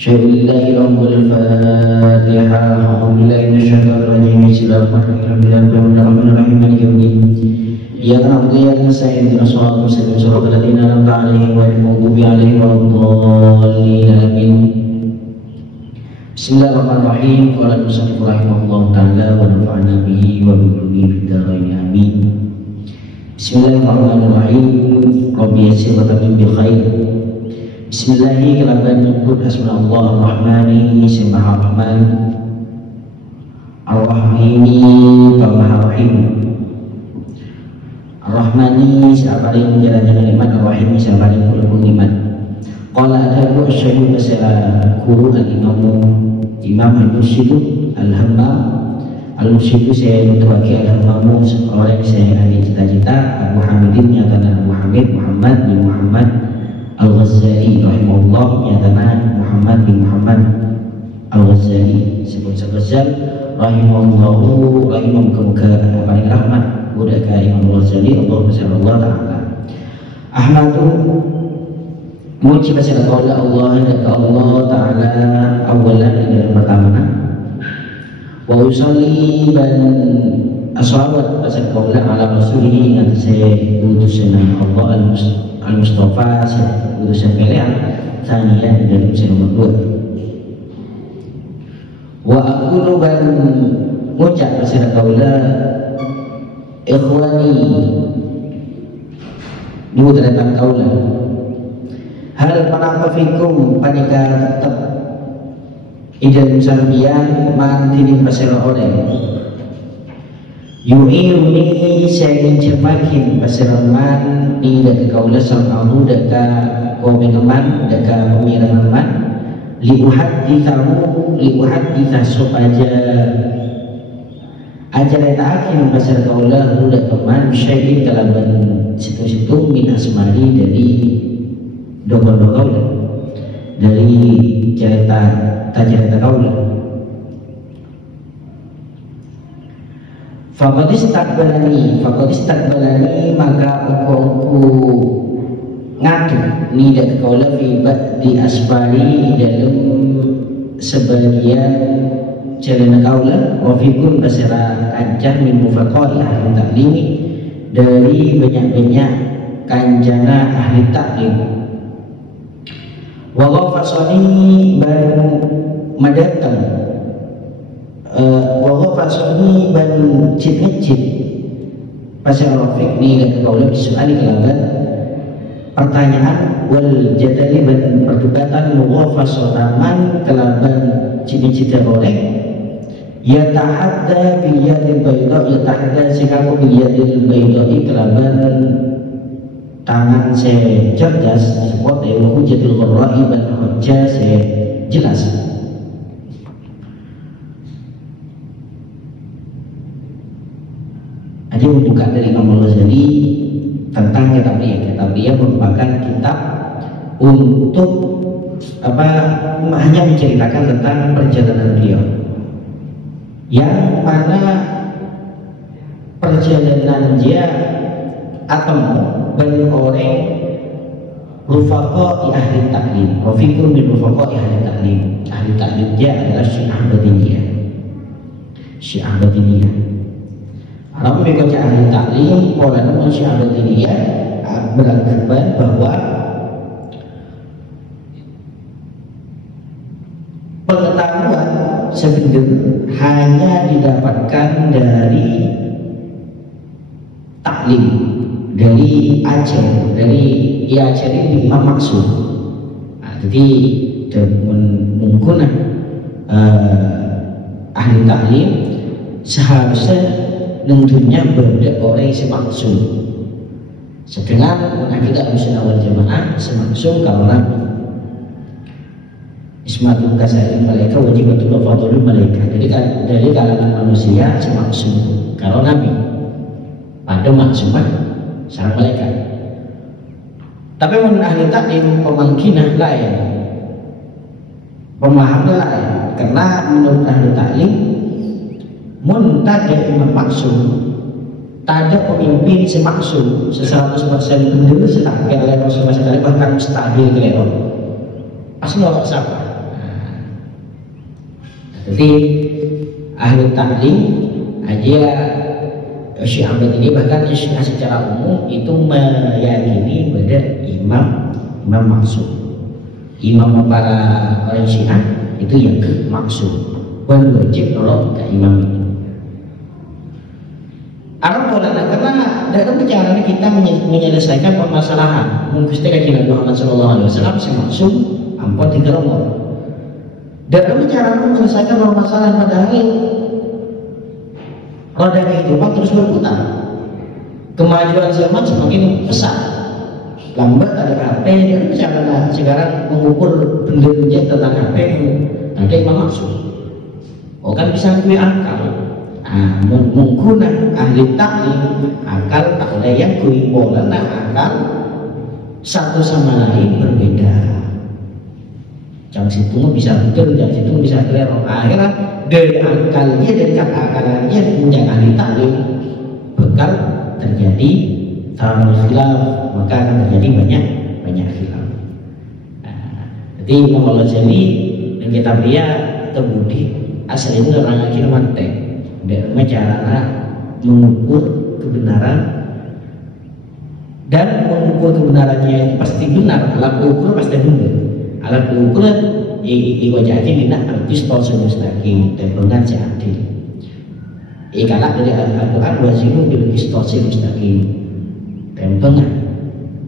أشهد أن لا إله إلا الفاتحة. أعوذ بالله من الشيطان الرجيم. بسم الله الرحمن الرحيم. مالك يوم الدين. إياك نعبد وإياك نستعين. اهدنا الصراط المستقيم صراط الذين أنعمت عليهم غير المغضوب عليهم ولا الضالين. آمين. Bismillahirrahmanirrahim. Qala al-musannif rahimahullah ta'ala wa nafa'na bihi wa bihi fid dharain amin. Bismillahirrahmanirrahim. Rabbi yassir wa tamim bil khair. Bismillahi kelaban nyebut asmaullah ar-rahmani sing maha rahman, ar-rahimi kang maha rahim, ar-rahmani sing paling jalan-jalan nikmat, ar-rahimi sing paling pulung nikmat. Qala adabu asyhadu guru al-imam al-mursyid al-hammam. Al-mursyid saya nutuaki al-hammamu orang saya ada cita-cita Abu Hamidin nyatana Abu Hamid Muhammad bin Muhammad Al-Ghazali rahimahullah nyatana Muhammad bin Muhammad Al-Ghazali sebut sebesar rahimahullahu rahimah muka-muka paling rahmat budak Imam Al-Ghazali Allahumma shalli Allah ta'ala. Ahmadu muji kepada Allah dan Allah Ta'ala awalan yang pertama wa usalli ban asawat pasal kaulah ala rasulihi yang saya utusan Allah al-Mustafa utusan pilihan tanian dan utusan nomor 2 wa aku ban ngucap pasal kaulah ikhwani dua terdatang kaulah hal panapa fikum panika tetap idal musalbian mantini pasal oleh yu'iruni saya cermakin pasal man ida kaulah sang ahu daka komenaman daka pemiraman man liuhaditha supaya ajaretaakin pasal kaulah budak teman syai'in kalaban situ-situ min asmali dari dogon-dogon dari cerita kaulah. Faqadis takbalani maka engkau ngadu nidak kaulah di asfali dalam sebagian jalan kaulah wafikun basara kancah min mufaqai ahli taklimi dari banyak-banyak kanjana ahli taklim. Walau fasoni ban mendatang, walau fasoni ban cip pasal Rafiq ni dan kaulah disuali kelaban pertanyaan wal jadali ban perdebatan walau fasonaman kelaban cip boleh ya tahadda biyadil bayda ya tahadda sikaku biyadil bayda kelaban tangan saya cerdas support ya hujatul qurra'i dan hujjah saya jelas. Aja buka dari Imam Al-Ghazali tentang kitab dia merupakan kitab untuk hanya menceritakan tentang perjalanan beliau yang mana perjalanan dia atau bagi orang rufaqa'i ahli taklim wafikum bin rufaqa'i ahli taklim dia adalah Syiah Batiniyah Arab mengikut ahli taklim pola nama Syiah Batiniyah beranggapan bahwa pengetahuan sebenarnya hanya didapatkan dari taklim, dari ajar ini Imam Maksud. Jadi mungkin ahli taklim seharusnya tentunya berada orang semaksud. Sedangkan kita Ahlussunnah wal Jamaah semaksud kalau Nabi Ismatul Kasari malaika wajibatul fadlul malaika. Jadi dari kalangan manusia semaksud kalau Nabi pada maksumah sarang malaikat. Tapi menurut ahli taklim pemangkinah lain, pemahaman lain. Karena menurut ahli taklim, mun tada imam maksum, tada pemimpin semaksum, 100% benar setakbir oleh Rasulullah SAW bahkan mustahil keliru. Pasti nggak siapa. Jadi ahli taklim aja Syekh Ahmad ini bahkan Syiah secara umum itu meyakini pada imam maksum. Imam para orang Syiah itu yang maksum. Dan wajib tolong ke imam ini. Arab karena dalam perjalanan kita menyelesaikan permasalahan mengikuti kajian Muhammad SAW yang maksum ampun digeromol. Dalam perjalanan menyelesaikan permasalahan padahal roda kehidupan terus berputar. Kemajuan zaman semakin besar. Lambat ada HP, dan perjalanan sekarang mengukur benda-benda tentang HP ada imam maksum. Oh kan bisa lebih akal. Menggunakan ahli taklim akal tak layak kui pola akal satu sama lain berbeda. Jangan situ bisa betul, jangan situ bisa clear. Akhirnya dari akalnya dari akal-akalannya menjadi ahli taklim bakal terjadi khilaf, maka akan terjadi banyak khilaf. Jadi Imam Al-Ghazali dan kita pria terbudi asal itu orang akhir mati. Bagaimana cara mengukur kebenaran dan mengukur kebenarannya itu pasti benar, alat ukur pasti benar. Alat ukur iwajahnya minat al-qistos mustaqim dan benar seadil. Kalau dari Al-Quran wazinu bil qistos mustaqim dan benar.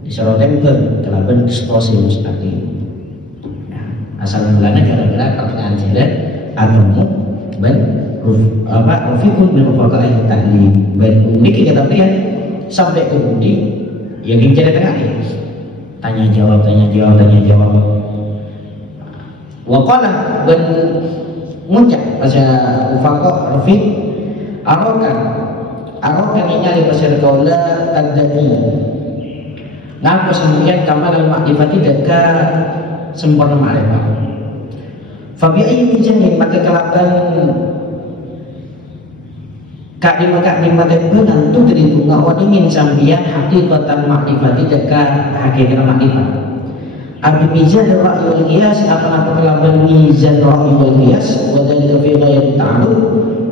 Disuruh tempel kelaban qistos mustaqim. Asal mulanya gara-gara pertanyaan jalan atau Rafiqun min mufaqahi ta'lim. Dan unik kata dia sampai kemudian yang dicari tengah tanya jawab. Waqala ben muncak bahasa mufaqah Rafiq arokan ini ada bahasa kaula tadani. Ngapa sampeyan kamal al-ma'rifati deka sempurna ma'rifat. Fabi ayyi jamin maka kelaban kalimat benar tu dari bunga ingin sambian hakikatan makrifat dekat hakikat makrifat. Abi mizan ra'yul qiyas apa kelaban mizan ra'yul qiyas wa dalika fi ghairi ta'arud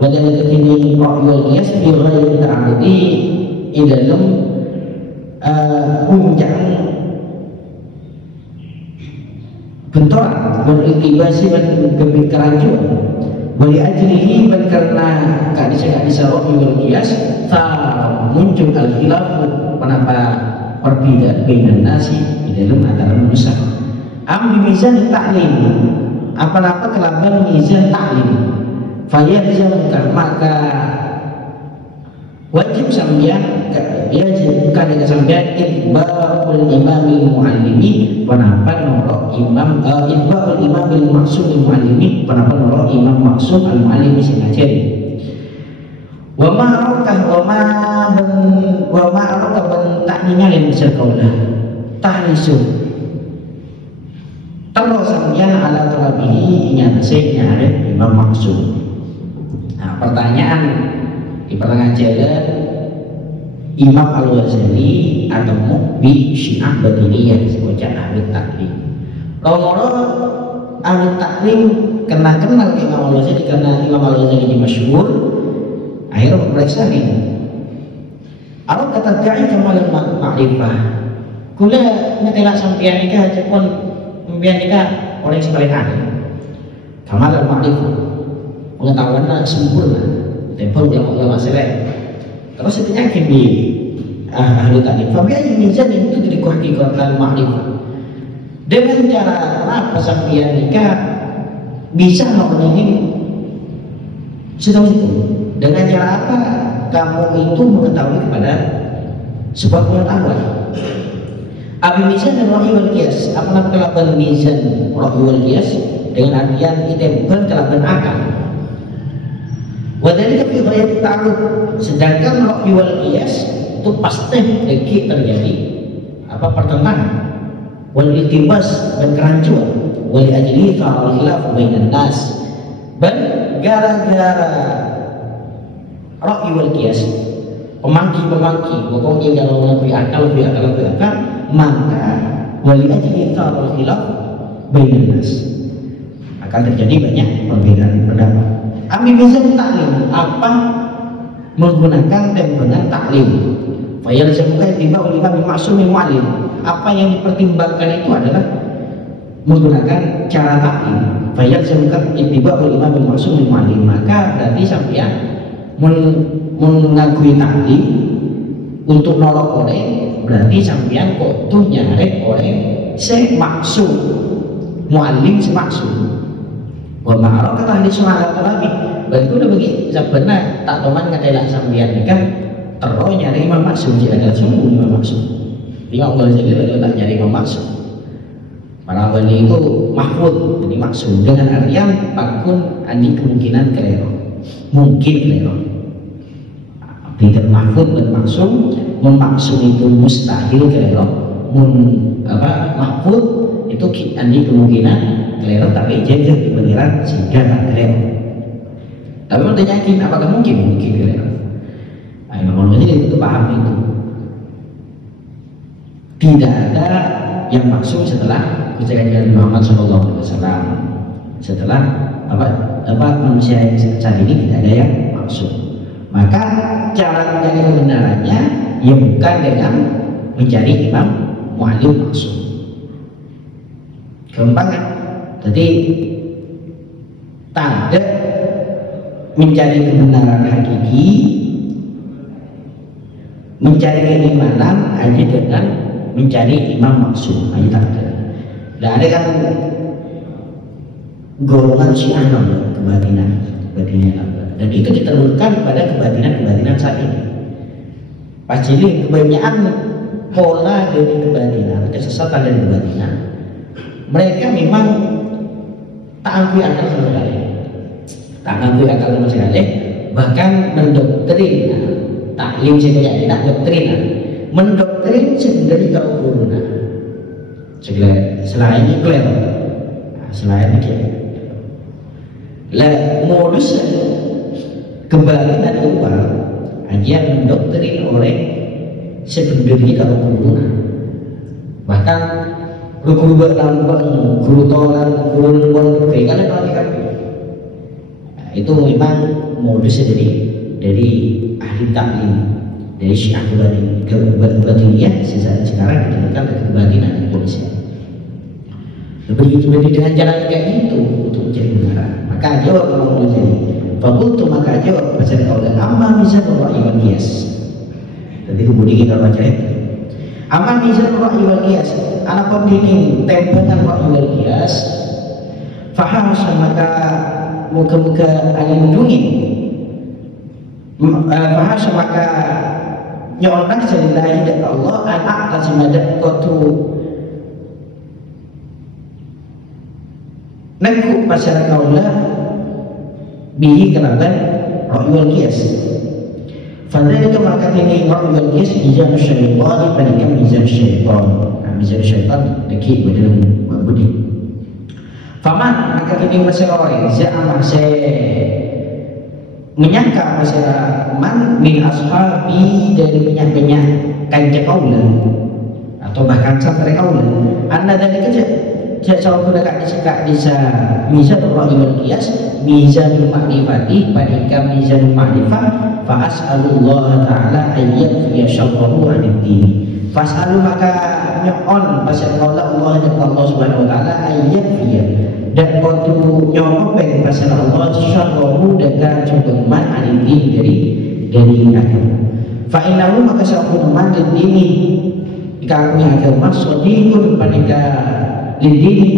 wa dalika fi ra'yul qiyas fi ghairi ta'arud di dalam puncak bentoran berikibasi dan kerajuan boleh ajlihi karena kak bisa rohul qiyas tak muncul al-khilaf kenapa perbedaan bainan nasi di dalam antara manusia am di mizan ta'lim apa kelaban mizan ta'lim fayalzamkan maka wajib sambian bukan sambian itba'ul imamil muallimi penapa nomor imam itba'ul imamil maksum muallimi penapa nomor imam maksum al muallimi sing ngajari wa ma'araka ben tak ningalin sekolah tahlisu terus sambian ala talabihi nyata ada imam maksum. Nah pertanyaan di pertengahan jalan Imam Al-Ghazali atau bi Syiah Batiniyah disebutkan ahli taklim. Kalau ahli taklim kenal Imam Al-Ghazali karena Imam Al-Ghazali ini masyhur, akhirnya memeriksa ini. Arab kata da'i kamal ma'rifah. Kula ngetela sampeyan iki aja pun sampeyan iki oleh sekali ahli. Kamal ma'rifah. Pengetahuan sempurna. Tempel yang masalah. Terus sebenarnya kini ahli taklim. Fabi ayyi mizan itu jadi hakikatan ma'rifah. Dengan cara apa sampeyan nikah bisa memenuhi itu? Dengan cara apa kamu itu mengetahui kepada sebab pengetahuan? Abi mizan dan rohul qiyas. Apa kelaban mizan rohul qiyas dengan artian itempel kelaban akal. Wadalika fi ghayat ta'arud. Sedangkan ra'yu wal qiyas itu pasti terjadi pertentangan wal iltibas dan kerancuan wal ajli fa'al khilaf bainan nas. Dan gara-gara ra'yu wal qiyas pemangki pokoknya kalau lebih akal maka wal ajli fa'al khilaf bainan nas. akan terjadi banyak perbedaan pendapat. Ambil mizan taklim, apa menggunakan tembakan taklim. Fayal semoga tiba oleh Imam Maksum Mu'alim. Apa yang dipertimbangkan itu adalah menggunakan cara taklim. Fayal semoga tiba oleh Imam Maksum Mu'alim. Maka berarti sampean mengakui taklim untuk nolok oleh, berarti sampean kudu nyarek oleh semaksum Mu'alim semaksum. Wa ma'arok kata di suara lagi. Berarti udah begini sebenarnya tak teman ngetelak sambian kan terus nyari Imam Maksum jika ada semua Imam Maksum. Imam Ghazali itu tak nyari Imam Maksum. Para wali itu mahfud, jadi maksum dengan artian pakun ani kemungkinan keliru, mungkin keliru. Tidak mahfud dan maksum, memaksum itu mustahil keliru, mahfud itu ani kemungkinan keliru tapi jaga kebenaran sehingga tak keliru. Tapi mau yakin apakah mungkin keliru? Imam Ghazali itu paham itu. Tidak ada yang maksum setelah kejadian Muhammad SAW. Setelah manusia yang saat ini tidak ada yang maksum. Maka cara mencari kebenarannya ya bukan dengan mencari imam mu'alim maksum. Gampang kan? Jadi tanda mencari kebenaran hakiki, mencari keimanan hanya dengan mencari imam maksum, hanya tak ada. Dan ada kan golongan Syiah kebatinan, dan itu diteruskan kepada kebatinan saat ini. Pasti kebanyakan pola dari kebatinan, kesesatan dari kebatinan. Mereka memang tak ambil akal sama sekali, bahkan mendoktrin. Taklim sebenarnya tidak doktrin, mendoktrin sendiri kau guruna. Selain itu selain itu, modus kebatinan luar hanya mendoktrin oleh sendiri kau guruna. Bahkan guru berlambang, guru tolan, guru kebaikan itu memang modus dari ahli taklim, dari Syiah kebatiniyah sekarang ditemukan dari kebatinan Indonesia. Begitu dengan jalan kayak itu untuk mencari kebenaran. Maka jawab Imam Ghazali. Fakultu maka jawab pasal kaulah amma mizan ra'yi wal qiyas. Tadi kemudian kita baca itu. Amma mizan ra'yi wal qiyas. Anak pembimbing tempungan ra'yi wal qiyas. Faham maka muka-muka alindungi. Bahasa maka nyolang selillahi dan Allah anak lazimadat kotu nekuk pasal kaulah bihi kelaban ra'yul qiyas. Fadhalika maka ini ra'yul qiyas mizan syaitan dibandingkan mizan syaitan. Mizan syaitan dekik dalam budi. Faman maka ini pasal orang za'ama menyangka masalah man min ashabi dari banyak-banyak kanjeng kaulah atau bahkan sampai kaulah anda dari kerja saya gunakan disekak bisa mizan ra'yul qiyas mizan ma'rifati padika mizan ma'rifah fa as'alullah ta'ala ayyad ya syarrahu anid-din fas'alu maka nyon pasal kaulah Allah dan Allah subhanahu wa ta'ala ayyad ya dan waktu nyopeng pasal Allah syarrahu dengan cengkeman anid-din dari agama fa'inahu maka syarrahu anid-dini kami agama sodikun panika lindini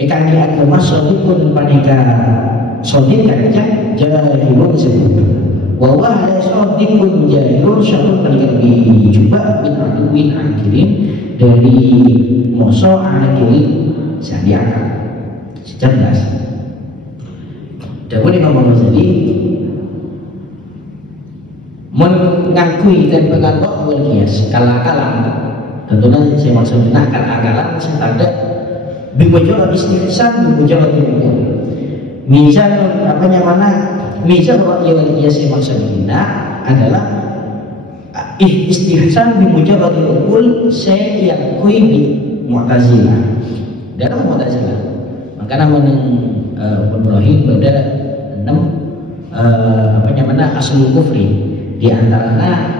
ikani agama sodikun panika sodik aja jahilun sebut wawah ada sodikun jahilun syarrahu panika lebih juga min aduin akhirin dari musuh akhirin sadiakan cerdas. Dahulu Imam Ghazali mengakui dan menganggap wal qiyas kala-kala. Tentunya saya maksudnya kala-kala ada bimujarrad istihsan bimujarrad ilmu. Mizan apa yang mana mizan wal qiyas maksudnya adalah istihsan bimujarrad ilmu saya yakui bi Mu'tazilah. Dalam Mu'tazilah maka makanya meneng Ibrahim pada 6 asal kufri di antaranya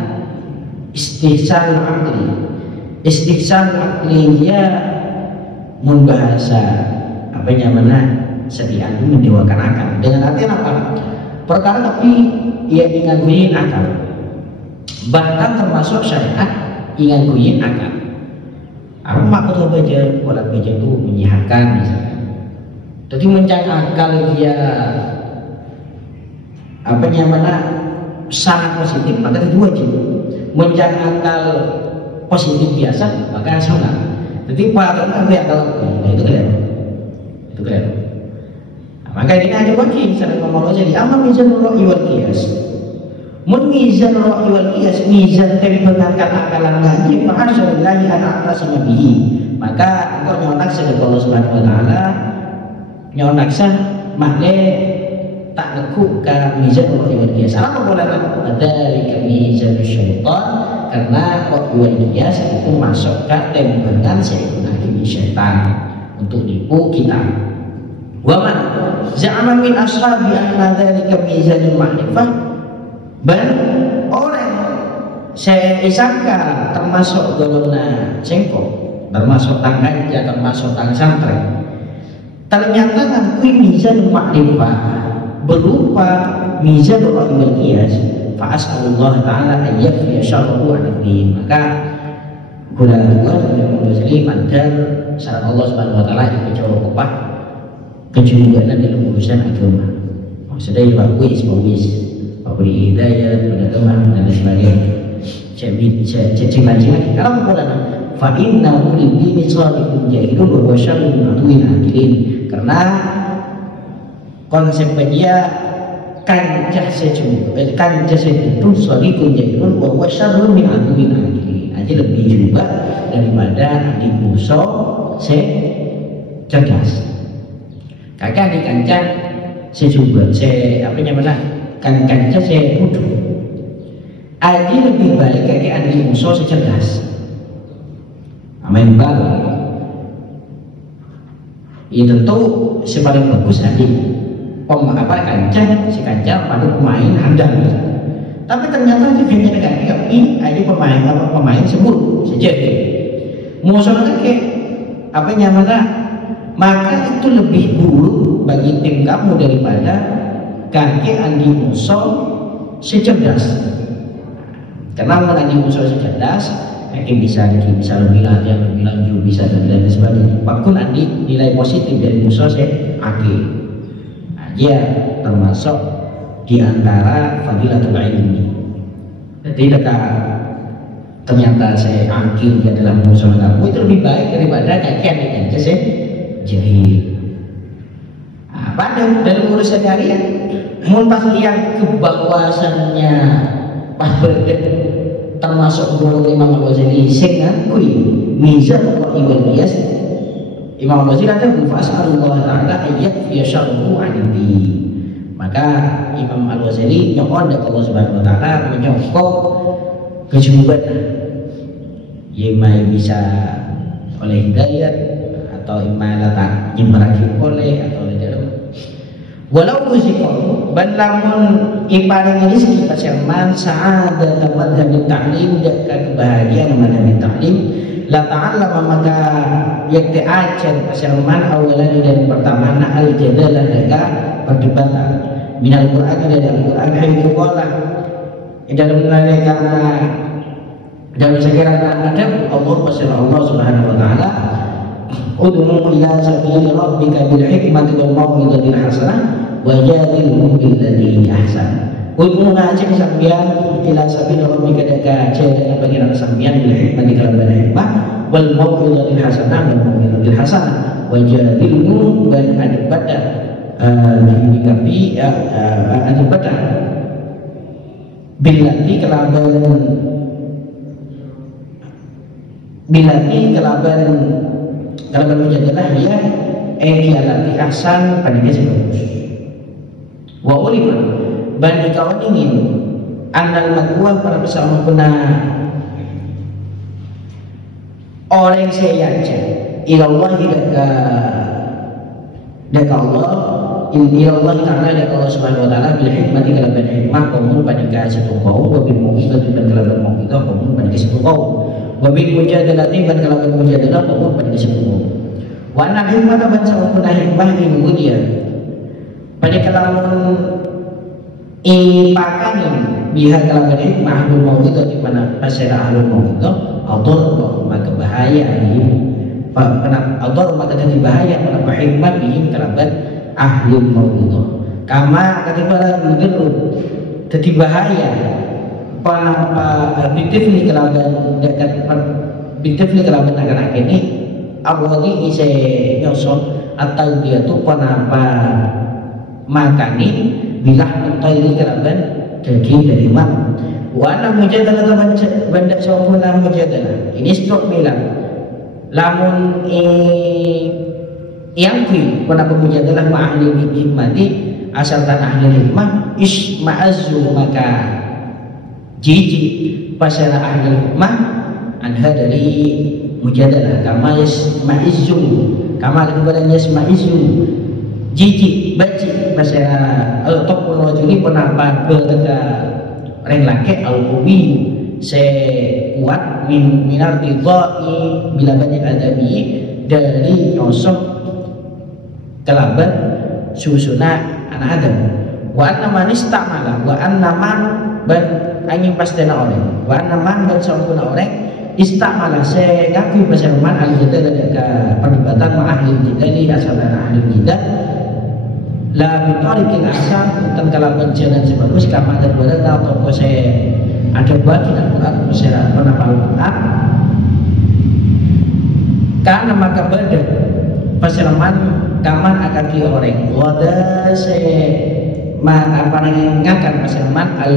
istihsan akli dia membahasa sediaan itu mendewakan akal dengan artian apa? Perkara tapi ia ingin guyin akal, bahkan termasuk syariat ingin guyin akal. Apa maksud baca kolat baca itu menyihatkan misalkan. Jadi mencari akal dia sangat positif, maka itu wajib. Mencari akal positif biasa, maka sunat. Jadi pada akal itu keren. Maka ini ada wajib misalnya ngomong jadi amal mizan ro'i wal qiyas. Mun mizan ro'i wal qiyas mizan tempengan akalan ngaji ma'asyarillahi an-a'tasama bihi. Maka engkau nyonak sedekah Allah Subhanahu wa taala nyonak sah makne tak nekuk ke mizan ro'i wal qiyas. Apa boleh dari mizan syaitan karena ro'i wal qiyas itu masuk ke tempengan syaitan untuk nipu kita. Waman za'ama min ashabi anna dzalika mizanul ma'rifah, ban orang saya isangka termasuk golongan cengkok, termasuk tangganya, termasuk tang santri. Ternyata kan mizanul ma'rifah berupa mizanul wal qiyas. Fa as'alullah ta'ala an yaghfira syarrahu 'an-din. Maka kula muslim mandar saran Allah Subhanahu wa taala yang menjawab kejujuran dalam urusan agama. Maksudnya ya wis, beri hidayah, agama dan sebagainya. Cacing-cacing. Kalau bukan fa inna ulil dini sadiqun jahilun wa huwa syarrun ma'duin akilin. Karena konsep dia kancah itu sadiqun jahilun wa huwa syarrun ma'duin akilin. Jadi lebih juga daripada di musuh cerdas. Kakak di kancah sejumlah kancah saya bodoh. Aji lebih baik kakek andi musuh secerdas. Amin bal. Ya tentu sepaling bagus andi kancah si kancah pada pemain handal. Tapi ternyata di dunia negara ini aja pemain sebut sejati. Musuh kakek maka itu lebih buruk bagi tim kamu daripada kakek andi musuh secerdas. Karena kalau andi musuh secerdas, kakek bisa lebih latihan, lebih lanjut, bisa dan sebagainya. Bahkan andi nilai positif dari musuh kakek. Dia termasuk di antara fadilatul ilmi. Jadi ternyata saya akil dia dalam musuh kamu itu lebih baik daripada kakek andi saya jahil. Pada dalam urusan harian, mun pas yang kebawasannya pas termasuk golongan Imam Al-Ghazali sing ngakui mizan ro'i wal qiyas. Imam Al-Ghazali ada fas'alullah ta'ala ayat fi syarruhu 'indi. Maka Imam Al-Ghazali nyokon dari Allah Subhanahu wa taala menyokong kejujuran. Yemai bisa oleh hidayah atau imalah tak nyemarakin oleh atau dalam walau ruzikon banlamun iparing ini sekitar syarman sa'adat madhabit ta'lim dekat kebahagiaan madhabit ta'lim la ta'allama maka yakti ajar syarman awalan dan pertama al jadalah dekat perdebatan minal Qur'an dari Al-Qur'an hayyu qala dalam melalaikan dalam sekiranya ada Allah Subhanahu wa ta'ala ud'u ila sabili rabbika bil hikmati wal mau'izatil hasanah wajadilhum billati ahsan. Ud'u ngajak sampeyan ila sabili rabbika daka dengan pangeran sampeyan bil hikmati kalawan hikmah wal mau'izatil hasanah wal mau'izatil hasanah wajadilhum dan adabata adabata billati kalawan kalau berjadilah dia iyalati ahsan pada dia sebagus. Wa ulima bani kawan ingin andal makuah para bersama benar orang saya yakin ilallah tidak Deka Allah Allah Ta'ala deka Allah Subhanahu Wa Ta'ala bil hikmati kalaban hikmah kaum panika satu kaum wa bil mu'izati dan kalaban mu'izah kaum panika satu kaum wa bil mujadalati dan kalaban mujadalah kaum panika satu kaum wa anna hikmata ban sampuna hikmah min dia panika lamun ipakani biha kalaban hikmah ahlul mu'izah di mana pasera ahlul mu'izah atau maka bahaya ini atau maka jadi bahaya pada hikmah bihim kalaban ahli maulidh kama katiba begitu jadi bahaya panapa bitifli kalaban dekat bitifli kalaban anak ini awali ise nyoson atau dia tu panapa makani bilah mentaili kalaban daging dari mak wana mujadalah benda sempurna mujadalah ini stok bilang lamun yang kui pada pemujadalah ma'ahli hikmati asalkan ahli hikmah isma'azu maka jijik pasal ahli hikmah anha dari mujadalah kama yasma'izzu kama kepada yasma'izzu jijik baci pasal al-taqwa rajuli penapa berteka reng laki al-qubi se kuat minar tidai bila banyak adabi dari nyosok kelaban susuna anak Adam wa anna man istamala wa anna man ban angin pastena orang wa anna man ban sampuna orang istamala se ngaku pasaman al jadal ka perdebatan ma ahli jidali asal ahli jidal la bi tariqil ahsan tentang kelaban jalan sebagus kama ada berada atau se ada bagi Al-Quran masyarakat penapal Quran karena maka beda pasalaman kaman akan di orang wada saya apa yang ngakan pasalaman al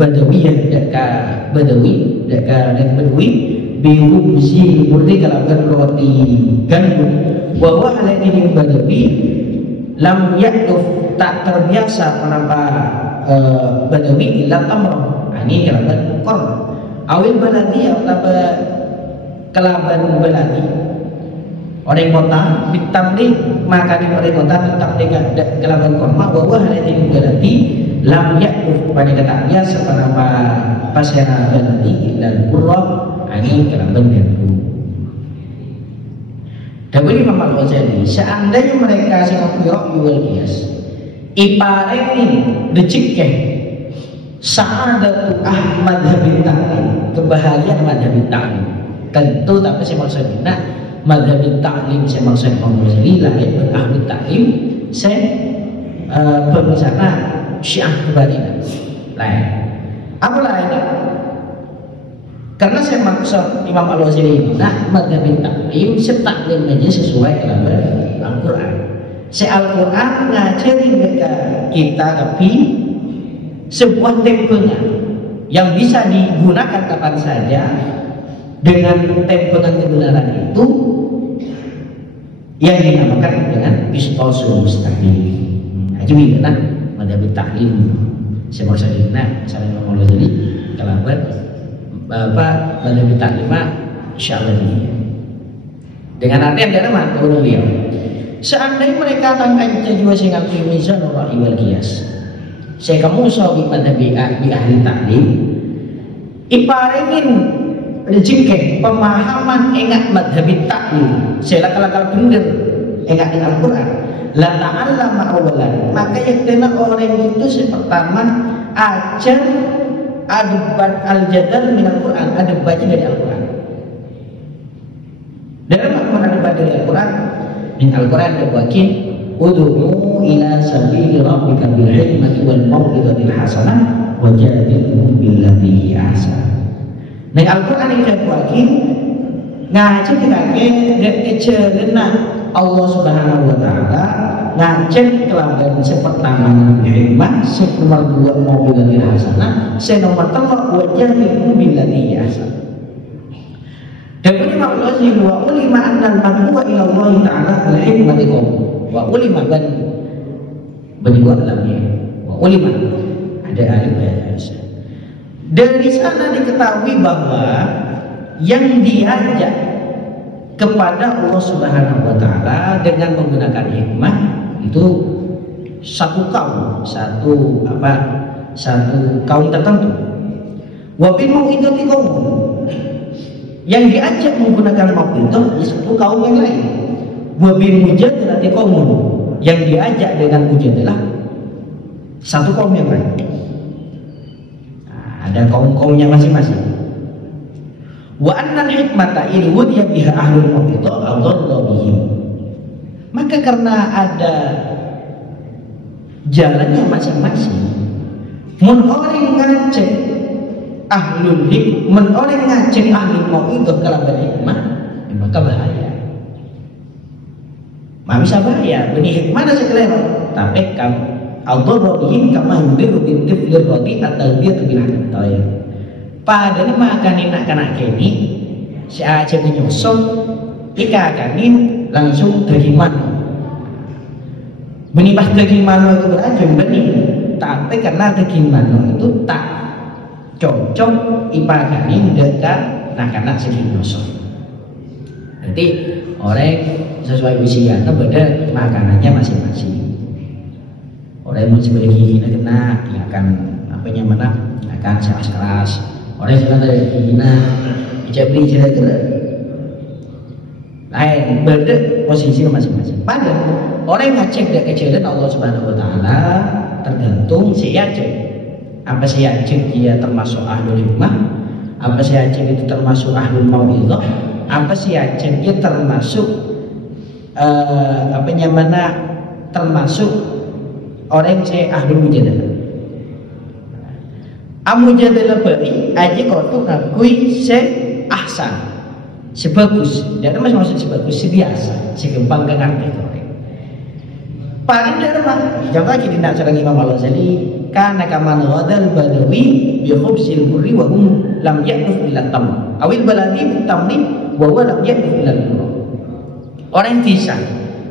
badawiyah deka badawi deka badawi biru bisi murni kalaban roti gandum bahwa hal ini badawi lam yakuf tak terbiasa kenapa badawi ilah amroh ini kalaban kor awil baladi atau kelaban baladi orang kota ditamli maka di orang kota ditamli kelaban korma bahwa hal ini baladi lam yakuf pada katanya sepanjang pasera baladi dan kurang ini kelaban gandum. Dawai Imam Al-Ghazali seandainya mereka sangat pirok yuwal kias ipareng dicikeh sa'adatu ahmad habib ta'lim kebahagiaan madhabit ta'lim tentu tapi saya maksudnya madhabit ta'lim saya maksudnya Al-Ghazali lahir berahmad ta'lim saya berbicara syiah kebalikan lain apa lainnya karena saya maksud Imam Al-Ghazali nah madhabit ta'lim setaklim aja sesuai dengan Al-Quran Al-Quran ngajarin kita tapi sebuah tempengan yang bisa digunakan kapan saja dengan tempengan kebenaran itu yang dinamakan dengan qisṭasul mustaqim. Jadi nah madhabit ta'lim semuanya misalnya Imam Al-Ghazali kalaban Bapak madhabit ta'lim insyaallah ini dengan arti yang mana beliau seandainya mereka akan juga sing ngaku mizan wa wal qiyas saya kamu sawi madhabi bi ahli ta'lim iparengin rezeki pemahaman enggak madhabi ta'lim saya lakal bener enggak di Al-Quran la ta'allama awalan maka yang kena orang itu pertama ajar adubat al-jadal min Al-Quran ada baca dari Al-Quran dalam Al-Quran ada dari Al-Quran min Al-Quran ada wakil ud'u ila sabili rabbika bil hikmati wal mau'izatil hasanah wajadilhum billati ahsan. Ning Al-Qur'an iki wakil ngaji dikake nek kejelena Allah Subhanahu wa taala ngajeng kelaban sepertama hikmah sing nomor 2 mau'izatil hasanah sing nomor 3 wajadilhum billati ahsan. Dan ini maksudnya wa ulima annal mad'uwa ila Allah taala bil hikmati wa ulima berdua alamnya wa ulima ada alif bahasa dari sana diketahui bahwa yang diajak kepada Allah Subhanahu wa taala dengan menggunakan hikmah itu satu kaum tertentu. Wa bil mau'izati qaumun, yang diajak menggunakan mau'izah satu kaum yang lain. Wa bil mujadalati qaumun, yang diajak dengan mujadalah satu kaum yang lain. Nah, ada kaum-kaumnya masing-masing. Wa annal hikmata in wudiya biha ahlul mau'izah adalla bihim, maka karena ada jalannya masing-masing, mun orang ngajak ahlul hikmah, mun orang ngajak ahlul mau'izah kalaban hikmah, maka bahaya. Mak bisa bahaya, benih hikmah nasi kelewat, tapi kamu adalla bihim kama yudiru bil tiflir radi atau dia terbilang tahu. Padahal makan nak kanak kini si aja menyosok ika kanin langsung tergimana benih pas tergimana itu berarti benih, tapi karena tergimana itu tak cocok ipa kanin dekat nak kanak si menyosok. Jadi orang sesuai usianya beda makanannya masing-masing. Orang yang sebagai gigi kena akan apanya mana akan keras. Orang yang dari Cina bisa beli kira-kira lain, beda posisi masing-masing. Padahal orang yang ngecek dari kejadian Allah Subhanahu Wa Taala tergantung si Yajek. Apa si Yajek dia termasuk ahlul hikmah, apa si Yajek itu termasuk ahlul mau'izah, apa si Yajek dia termasuk termasuk orang yang ahlul mujadalah. Amujadalah bari aja kau tuh ngakui ahsan, sebagus, dia ada maksud sebagus, sebiasa, segempang dengan orang. Paling dari mana? Jangan lagi di nak serang Imam Al-Ghazali, karena kaman ghadal badawi bi khubsil burri wa hum lam ya'ruf illa tam, awil baladi tamni wa huwa lam ya'ruf illa al-murad. Orang bisa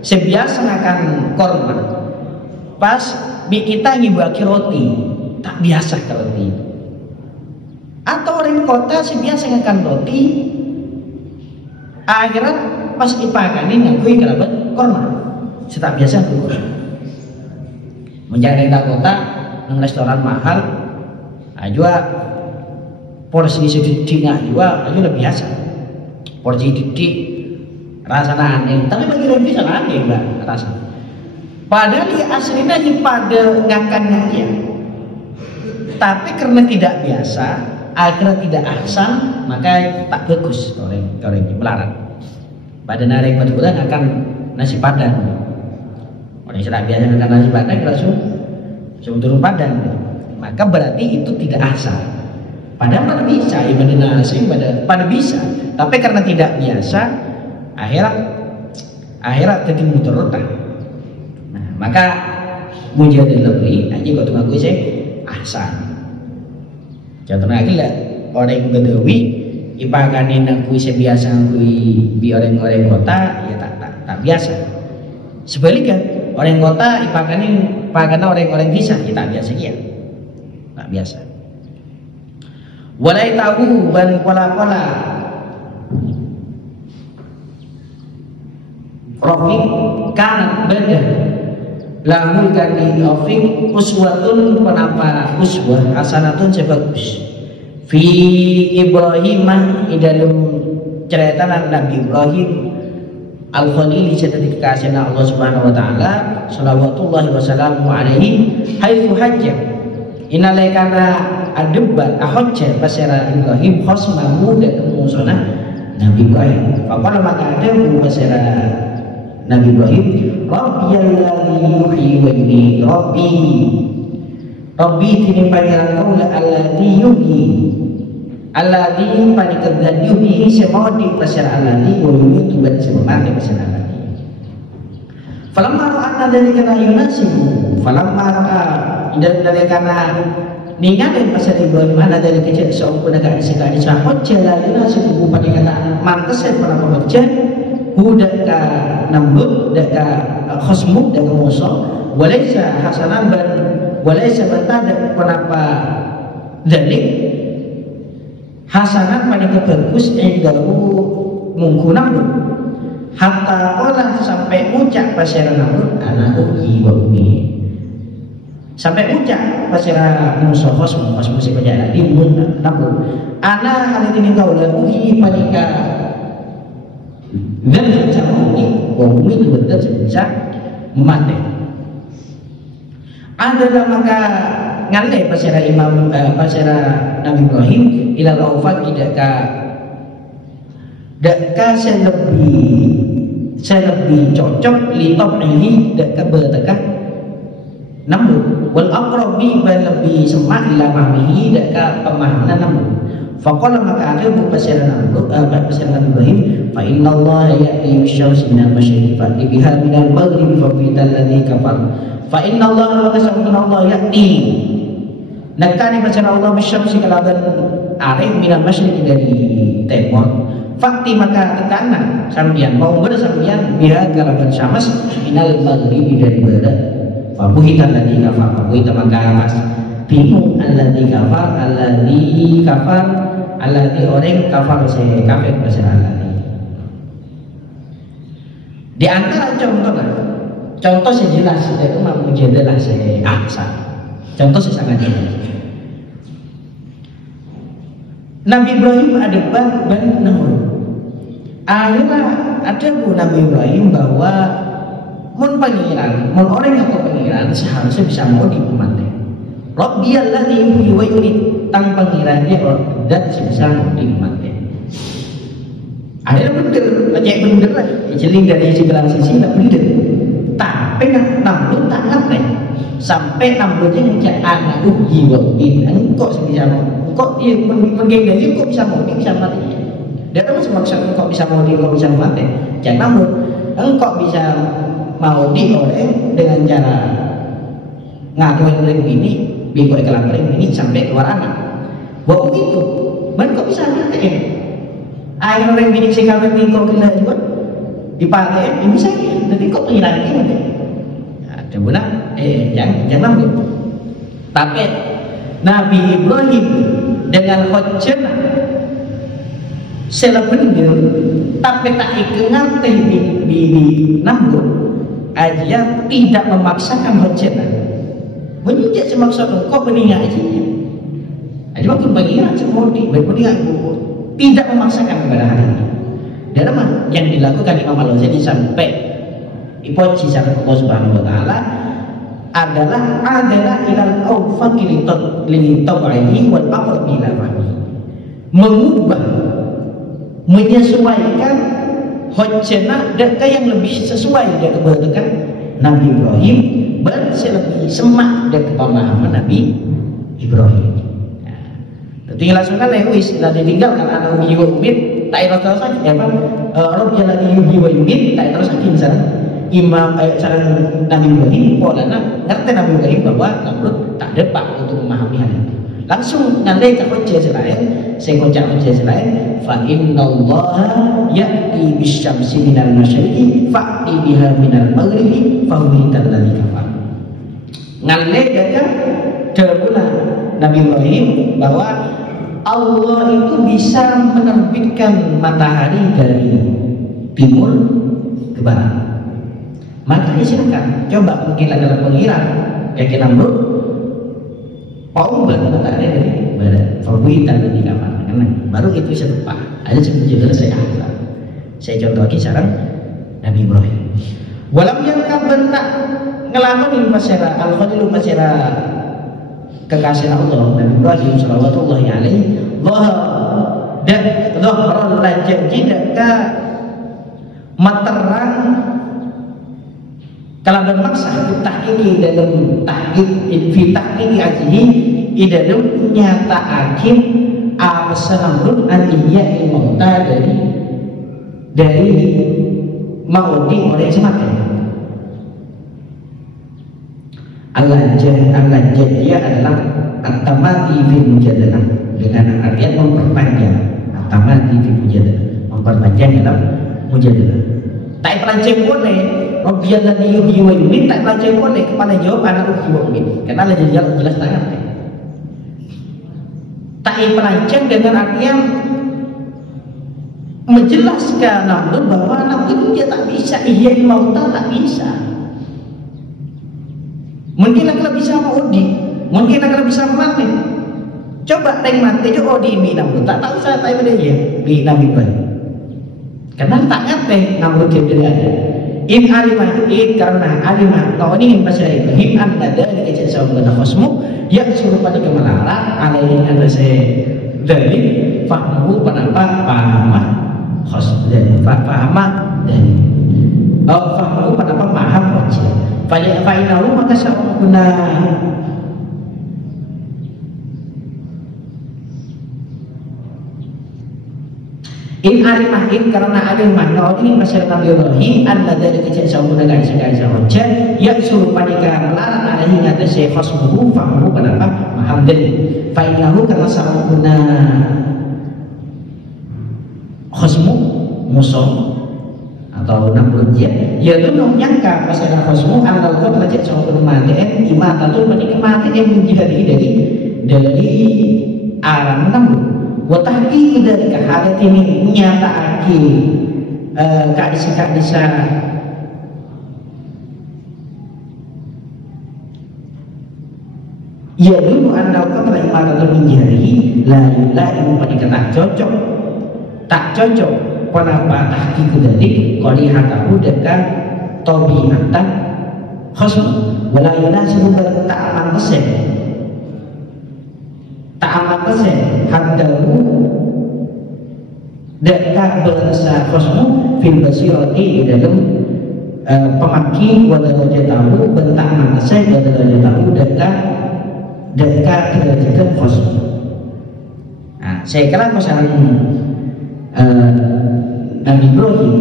sebiasa akan korma, pas bi kita ngibaki roti, tak biasa ke roti. Atau orang kota sebiasa makan roti, akhirnya pas ipakanin ngakui kerabat korma, setak biasa tuh. Menjadi kota nang restoran mahal, aja porsi sedikitnya juga aja lebih biasa. Porsi sedikit rasanya aneh, tapi bagi orang bisa aneh mbak rasa. Padahal dia aslinya pada ngakannya, tapi karena tidak biasa, akhirnya tidak ahsan, maka tak bagus orang melarang. Pada narik betul akan nasi padang. Orang yang tidak biasa makan nasi padang langsung turun padang, maka berarti itu tidak ahsan. Padahal pada bisa, ibadah nasi pada bisa, tapi karena tidak biasa, akhirnya jadi mudaratah. Nah, maka mujadalah beri aja kau tunggu gue saya ahsan. Contohnya lagi lah orang Betawi ipakanin aku sebiasa kui bi orang-orang kota ya tak biasa. Sebaliknya orang kota ipakanin orang-orang bisa ya tak biasa ya. Tak biasa. Walai tahu ban pola-pola Rafiq kan beda lahul kani Rafiq uswatun penapa uswah hasanatun sebagus fi Ibrahimah di dalam cerita Nabi Ibrahim al-Khalil cerita dikasihna Allah Subhanahu wa taala shalawatullahi wasallamu alaihi haitsu hajja inalaikana adabba ahajja pasera Ibrahim khosmahu dan musona Nabi Ibrahim faqala maka ada pasera Nabi Ibrahim, Rabbiyalladzi yuhyi wa yumiit, Rabbi tini pangeran kaula alladzi yuhyi, alladzi panikedan yuhyi semodi pasal alladzi wa yumiit ban semati pasal alladzi. Falamma ra'ana dari kana yunasibu, falamma dari kana ningalin pasal Ibrahim ana dari kecil seompuna ka sekali sahot jala yunasibu panikedan mantesan para pekerja budaka nambut daka khosmuk daka musuh walaysa hasanan ban walaysa batada penapa dalik hasanat pada kebagus indahu mungkunam hatta qala sampai ucap pasira Namrud ana uji wa umi. Sampai ucap pasira Musa kosmos musik berjalan di Namrud. Ana hal ini kau lakuhi panika dan bisa mungkin wa umi itu betul bisa mati. Adalah maka ngalai pasira pasira Nabi Ibrahim ilal awfat deka saya lebih cocok li tab'ihi deka bertekah Namrud wal aqrabi lebih semak ila fahmihi deka pemahaman Namrud. Faqala maka akhir pasira Namrud pasira Nabi Ibrahim fa inna Allah ya'ti bisyamsi minal masyriqi fa biha minal maghribi fa bital ladzi kafar. Fa inna Allah wa kasabuna Allah ya'ti nakani pasira Allah bisyamsi kalaban arif minal masyriqi dari timur. Fakti maka tekana sambian mau bersambian biha kalaban syamas minal maghribi dari barat. Fabuhitan ladzi kafar fabuhita maka amas bingung alladzi kafar alladzi orang kafar saya kafir bahasa alladzi. Di antara contoh saya jelas itu mampu jadilah saya aksa. Contoh saya sangat jelas. Nabi Ibrahim ada ban Namrud. Akhirnya ada Nabi Ibrahim bahwa mun pangeran, mun orang yang pangeran seharusnya bisa mau diumatnya. Rabbiyalladzi yuhyi wa yumiit, tang pangeran dia dan bisa mau diumatnya. Akhirnya bener lah, jeling dari segala sisi lah bener. Tapi Namrud tak ngerti. Sampai Namrudnya ngejak anak yuhyi wa yumiit, engkau bisa mau, engkau dia menggengnya dia kok bisa mau, dia bisa mati. Dia tahu maksud engkau bisa mau dia, engkau bisa mati. Jangan Namrud, engkau bisa mau dioleh dengan cara ngakuin ring ini, bingkai kelang ring ini sampai keluar anak. Bahwa begitu, baru kau bisa mati. Air ring ini sehingga ring kau kena juga dipakai, ini bisa. Jadi kau pengiran ini. Ada benar, jangan begitu. Tapi Nabi Ibrahim dengan hujjah selebener tapi tak ikengat di Namrud aja tidak memaksakan hujjah. Menjadi semaksud kau beningat aja. Aja waktu bagian semua di beningat tidak memaksakan kepada hari ini. Dan apa yang dilakukan Imam Al-Ghazali sampai ipoci sama Allah Subhanahu Wa Taala adalah ilal awfaqi li tabihi wal aqrabi ila fahmi, mengubah menyesuaikan hujjah dan yang lebih sesuai dengan kebetulan Nabi Ibrahim dan lebih semak dan pemahaman Nabi Ibrahim. Tentunya langsung kan wis sudah ditinggalkan anak yuhyi wa yumiit tak terus lagi apa Rabbiyalladzi yuhyi wa yumiit tak terus lagi misalnya Imam cara Nabi Ibrahim polana ngerti Nabi Ibrahim bahwa Namrud tak dapat untuk memahami hal itu. Langsung nanti ke hujjah selain saya ucap hujjah selain fa innallaha ya'ti bisyamsi minal masyriqi fa'ti biha minal maghribi fa huwital ladzi kafar. Ngalle kan dahulu Nabi Ibrahim bahwa Allah itu bisa menerbitkan matahari dari timur ke barat. Maka silakan coba mungkin dalam pengira yakin Namrud Paul matahari dari barat. Fabuhitan ladzi kafar. Baru itu serupa. Ada sebenarnya saya contoh lagi sekarang Nabi Ibrahim. Walam yang kabentak ngelakonin masyarakat al-Khalil masyarakat kekasih Allah Nabi Ibrahim sallallahu alaihi dan dhahral lajah jidaka materang kalau bermaksa tahqiqi dalam tahqiq fi tahqiqi ajihi dalam nyata akhir Namrud an-niyya al-mauta dari maudi oleh semacam al-lajah dia adalah at-tamati fil mujadalah dengan artian memperpanjang at-tamati fil mujadalah memperpanjang dalam mujadalah. Tak pelanceng boleh Rabbiyalladzi yuhyi wa yumiit tak pelanceng boleh kepada jawab anak yuhyi wa yumiit karena jelas tak ngerti. Tak pelanceng dengan artian menjelaskan Namrud bahwa Namrud dia tak bisa ihya mauta, tak bisa. Mungkin akan bisa maudi, mungkin akan bisa mati. Coba teng mati jo odi bi Namrud, tak tahu saya tak ada ya bi Nabi Ibrahim. Karena tak ngerti Namrud dia ada. In alimah karena alimah kau ini pasal Ibrahim anda dari kecil sama dengan khosmu yang suruh pada kemelarang alaihi anda saya dari fahmu penapa pahamah khos dan pahamah dan fahmu penapa paham wajib pada fainahu maka sama guna in alimah karena alimah kau ini pasal Nabi Ibrahim anda dari kecil sama dengan segala wajib yang suruh pada kemelarang alaihi anda saya khosmu fahmu penapa paham dan fainahu karena sama guna khosmu musuh atau Namrud ya itu nyangka pas ada khosmu anal kau terjadi sama kematian imata tuh pada kematian menjadi dari alam Namrud watahki dari kehalat ini nyata aki kadisa ya dulu anda kau terima atau menjadi lain pada kata cocok tak cocok kenapa tahqiq dari qalihatahu dekat tabiatan khosm wala yunasibu tak aman pesen haddahu dekat bahasa khosmu fil basirati dalam pemaki wala wajatahu bentak mantasai wala wajatahu dekat derajat khosm. Nah, saya kira masalah Nabi Ibrahim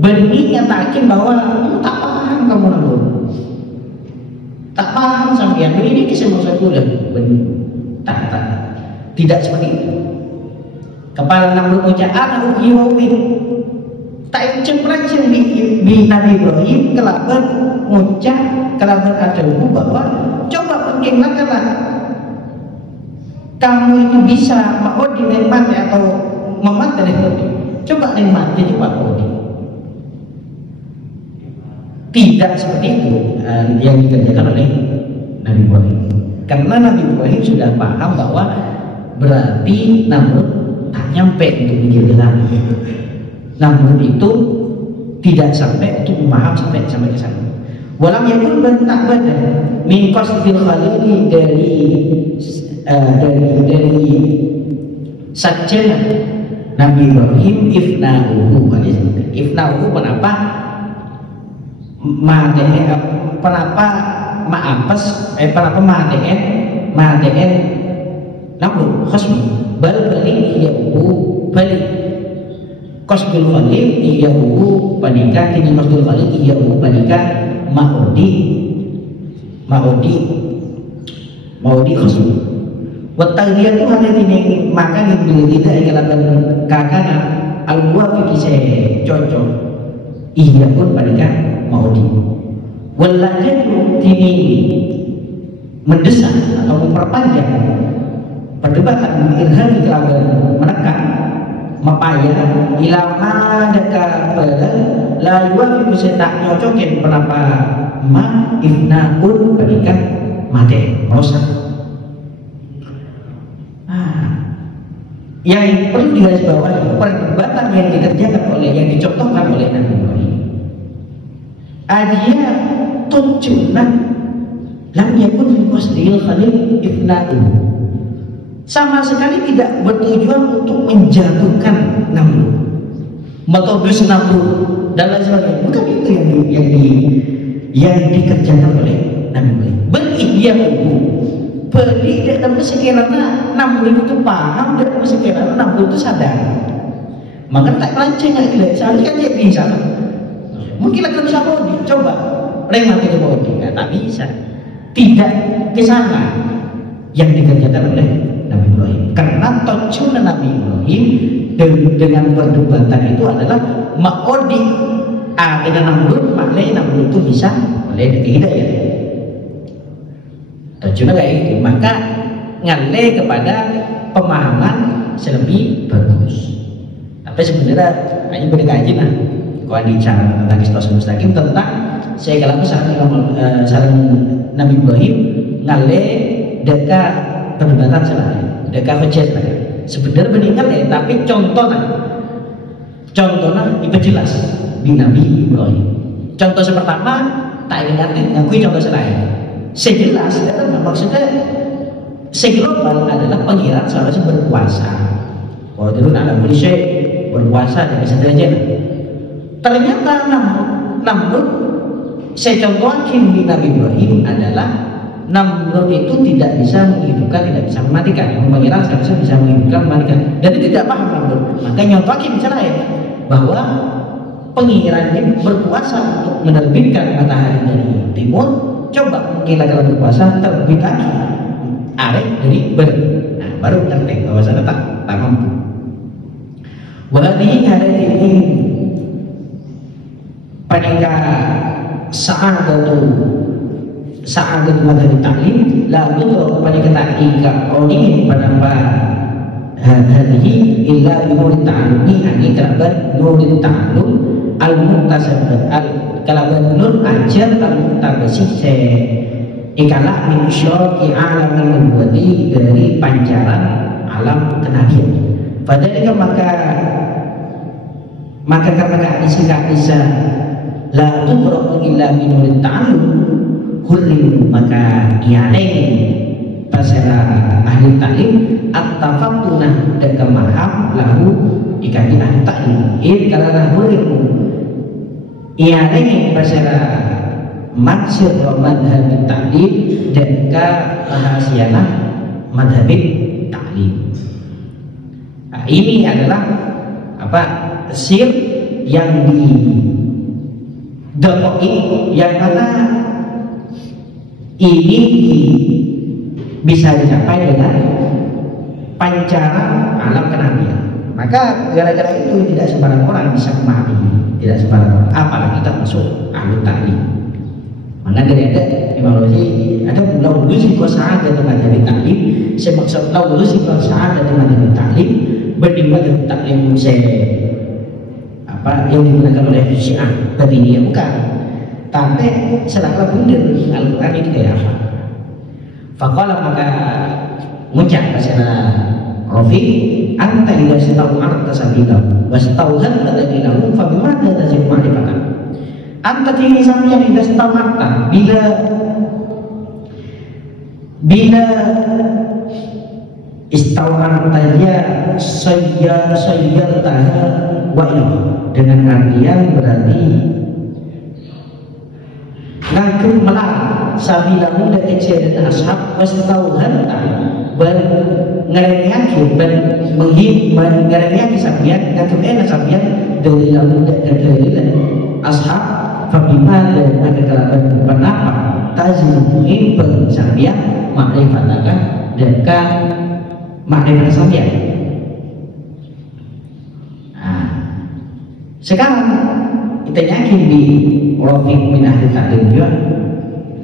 benih nyatakan bahwa tak paham kamu Namrud, tak paham sampean ini kisah masa udah tak tidak seperti itu. Kepala Namrud ucap anak ukiwawin tak cempreng yang di Nabi Ibrahim kelaban ucap kelaban adamu bahwa coba perkenalkanlah kamu itu bisa mau dinikmati atau memat dari Nabi. Coba nikmati di Pak Odi. Tidak seperti itu yang dikerjakan oleh Nabi Ibrahim. Karena Nabi Ibrahim sudah paham bahwa berarti Namrud tak nyampe untuk menjelaskan. Namrud itu tidak sampai untuk memaham sampai ke sana. Walam yakun bentak badan min qasdil khalili dari sajjana Nabi Ibrahim ifna'uhu kenapa ma'adehen Namrud khasmi balik iyahu balik qasdul khalil iyahu panika kini qasdul khalil iyahu panika maudi khasmi watahiyah itu hanya ini maka yang tidak ingatan kakak al-muwafiq saya cocok iya pun mereka mau di walajat ini mendesak atau memperpanjang perdebatan irham kelaban menekan mapaya ilama dekat la yuwafiq saya tak nyocokin kenapa ma ifnaun mereka mate rosak. Yang perlu digarisbawahi perdebatan yang dikerjakan oleh yang dicontohkan oleh Nabi Ibrahim adia tujuan lam yakun fi qasdil khalil ifna'u sama sekali tidak bertujuan untuk menjatuhkan Namrud metodus Namrud dan lain sebagainya bukan itu yang dikerjakan oleh Nabi Ibrahim beriyahu beri dan sekiranya Namrud itu paham dan sekiranya Namrud itu sadar maka tak lanceng lagi seharusnya kan dia bisa mungkin akan bisa bodi coba remat itu bodi tak bisa tidak ke sana yang dikerjakan oleh Nabi Ibrahim karena tujuan Nabi Ibrahim dengan perdebatan itu adalah ma'odi dengan Namrud maknanya Namrud itu bisa oleh hidayah tujuan kayak itu maka ngale kepada pemahaman lebih bagus Tapi sebenarnya hanya beri kaji lah. Kau di cara tentang istos mustaqim tentang saya kalau sarang Nabi Ibrahim ngale dekat perdebatan salah, dekat hujat lah. Sebenarnya meninggal ya, tapi contohnya diperjelas di Nabi Ibrahim. Contoh pertama tak ingat ngakui contoh selain. Sejelas maksudnya seglobal adalah pengirat seharusnya berpuasa. Kalau dulu ada polisi berpuasa dari sederajat. Ternyata Namrud saya contohkan di Nabi Ibrahim adalah Namrud itu tidak bisa menghidupkan, tidak bisa mematikan. Pengirat seharusnya bisa menghidupkan, mematikan. Dan itu tidak paham Namrud. Maka nyontohkan misalnya ya, bahwa pengirat ini berpuasa untuk menerbitkan matahari dari timur. Coba mungkin kalau berpuasa terbit lagi arek dari nah, baru ngerti bahwasanya tak mampu. Wahdi ada ini panika sa'adatu madhari ta'lim lalu panika ta'ika ini penambah hadhihi illa bimurid ta'lumi ani kerabat murid ta'lum al-muktasab kalaban nur ajar al-muktabasi ikala min syarqi alamin nubuwati dari pancaran alam kenabian. Padahal maka karena kisah la tubraqu illa min nurin ta'allum hurrim maka ialaihi pasara ahli ta'lim at-tafattunah dan kemaham lahu ikati ahli ta'lim karena hurrim ialaihi pasara maksud madhab ta'lim dan kerahasiaan madhab ta'lim. Nah, ini adalah sir yang didokoi yang mana ini bisa dicapai dengan pancaran alam kenabian. Maka gara-gara itu tidak sembarang orang bisa memahami, tidak sembarang orang, apalagi kita masuk ahli ta'lim. Maka ada Imam Razi ada laulu sifat dari madhab ta'lim. Saya maksud laulu sifat dari madhab ta'lim berbanding ta'lim saya yang digunakan oleh Syiah Batiniyah bukan. Tapi selaka benar Al-Quran itu kayak apa? Faqala maka mengucap kepada Rafi anta idza stau'arta sabila wastauhan tadillahu fa bimana tazim ma'rifatan. Anta ini sampai idza stau'arta bila istau'arta ya sayyartaha wa dengan artian berarti ngagem melarang sabilahu dan ijazah ashab wastauhan ngereniaki dan ngereniaki sabian ngagem sabian dari lalu dan dari ashab fabima dan agak pendapat tazimui pensabian makrifatakan dan makrifat sabian. Sekarang kita yakin di Rafiq min ahli ta'lim juga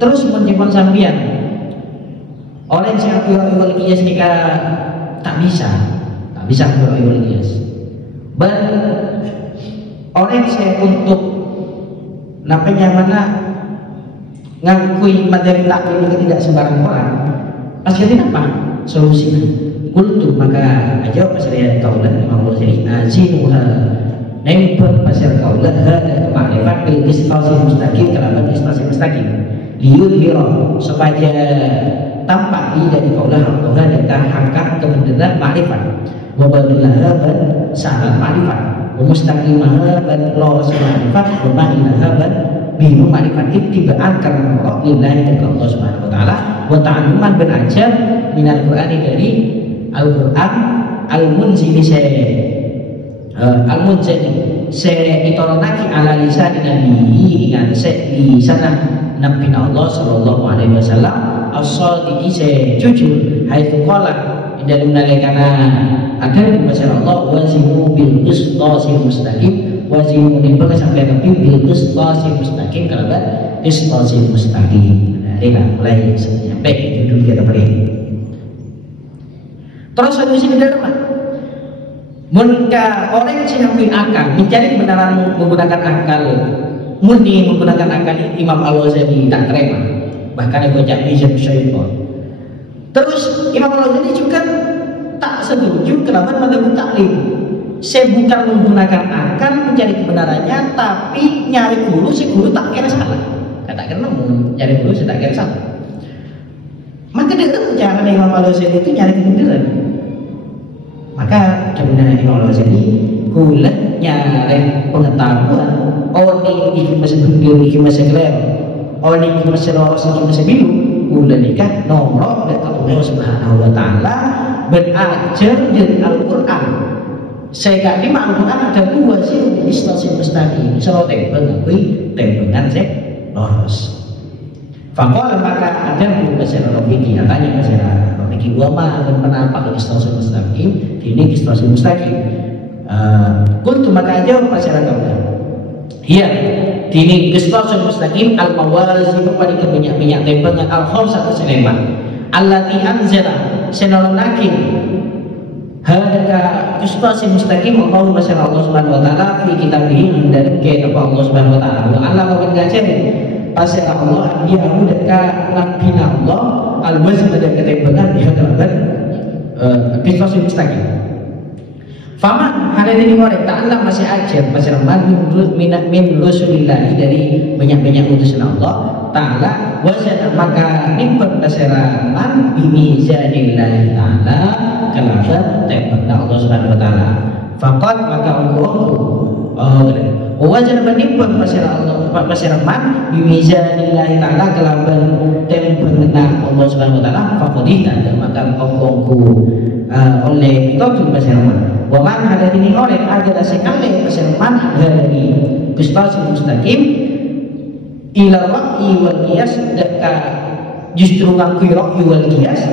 terus menyimpan sambian oleh siapa yang qiyas jika tak bisa berwal qiyas oleh saya untuk namanya mana ngakui materi taklim ini tidak sembarang orang pasti apa solusinya kultu maka aja pasal kaulan Imam Ghazali azinuha nempel pasal kaulah dan makrifat bil istisqasi mustaqim kalaban istisqasi mustaqim liyudhira supaya tampak dari kaulah Allah dan hakikat kebenaran makrifat wa badulaha ban syarat makrifat wa mustaqimaha ban lawas makrifat wa ma'ilaha ban bimu makrifat ittiba'an karena Allah lillahi dan Allah subhanahu wa ta'ala wa ta'aluman ban ajar minal Qur'ani dari Al-Qur'an al-munzili al-munzili itolonaki ala lisan nabi ingat di sana Nabi Allah sallallahu alaihi wasallam as-sadiqi jujur haitsu qala dari menalekana ada baca Allah wazimu bil qisṭasil mustaqim wazimu ini sampai ke bil qisṭasil mustaqim kalau qisṭasil mustaqim. Nah, mulai sampai judul kita beri terus solusi ke dalam Muka orang yang akal mencari kebenaran menggunakan akal murni, menggunakan akal Imam Al-Ghazali tak terima, bahkan yang baca Mizan Syaitan. Terus Imam Al-Ghazali juga tak setuju kenapa mazhab taklim. Saya bukan menggunakan akal mencari kebenarannya, tapi nyari guru, si guru tak kira salah. Tak kira nemu, nyari guru saya tak kira salah. Maka dia cara Imam Al-Ghazali itu nyari kebenaran. Maka kebenaran Imam Al-Ghazali hulat nyari pengetahuan. Oh ini masa bundil, ini masa gelar. Oh ini masa loros, ini masa biru. Hulat nikah nomor dari Allah Subhanahu Wa Taala berajar dari Al-Quran. Saya kali Al-Quran ada dua sih istilah mustaqim. Misalnya tempel, tapi tempelan saya loros. Fakol maka ada masalah fikih, katanya masalah fikih ulama dan penampak istilah mustaqim, ini istilah mustaqim. Kuntu maka aja masalah kamu. Iya, ini istilah mustaqim al-mawazin pada minyak tempel dengan al-khamsah seleman. Allati anzala senolanakin hadaka istilah mustaqim Allah masalah Allah Subhanahu Wa Taala fi kitabih dan ke Allah Subhanahu Wa Taala. Allah akan ngajar pasal Allah dia dekat nabi Allah al-wazn dan ketempelan di hadapan kisah mustaqim. Faman hari ini orang ta'ala masih ajar masih rahman min Rasulillah dari banyak-banyak utusan Allah Ta'ala wazan maka nimpen kaseraman bimizanillah Ta'ala kalaban tempelan Allah Subhanahu Wa Taala. Faqad maka Allah wajar menimpan pasir rahman bimizanillah Ta'ala kelaban tempelan Allah Subhanahu Wa Taala faqadih dan maka kongku oleh itu pasir rahman. Waman ada ini orang ada sekali pasir rahman dari kistas mustaqim ila waqi wal qiyas dekat justru ngaku waqi wal qiyas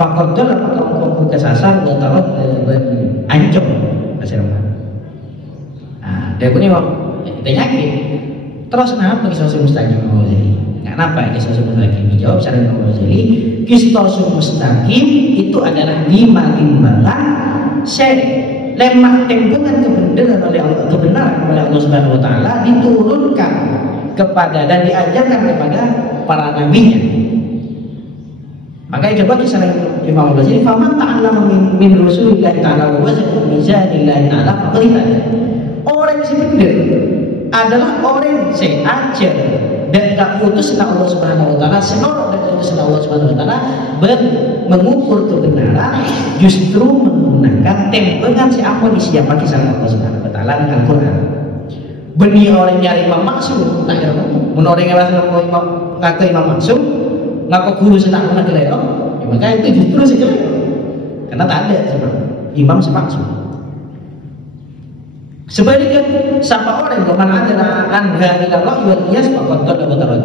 faqadul maka kongku kesasar wa tarot ancam pasir rahman. Dia punya penyakit. Terus kenapa kisah mustaqim Imam Ghazali? Kenapa kisah mustaqim? Dijawab secara Imam Ghazali, kisah mustaqim itu adalah 5 timbangan lemak timbangan kebenaran oleh Allah Subhanahu Wa Taala diturunkan kepada dan diajarkan kepada para nabinya. Maka coba kisah Imam Ghazali, faman ta'allama min Rasulillah Ta'ala wa wazan mizanillah Ta'ala faqad orang yang benar adalah orang yang saya ajar dan tak putus Allah Subhanahu Wa Taala, senorok dan putus Allah Subhanahu Wa Taala mengukur kebenaran justru menggunakan tempelan siapa di siapa kisah Allah Subhanahu Wa Taala dengan Al-Quran. Benih orang nyari Imam Maksum, tak ada orang yang ngaku Imam Maksum, ngaku guru senang nak kelero, maka itu justru sekelero, karena tak ada Imam Maksum. Sebaliknya, siapa orang yang mana adalah anda tidak Allah buat dia sepakat atau betul.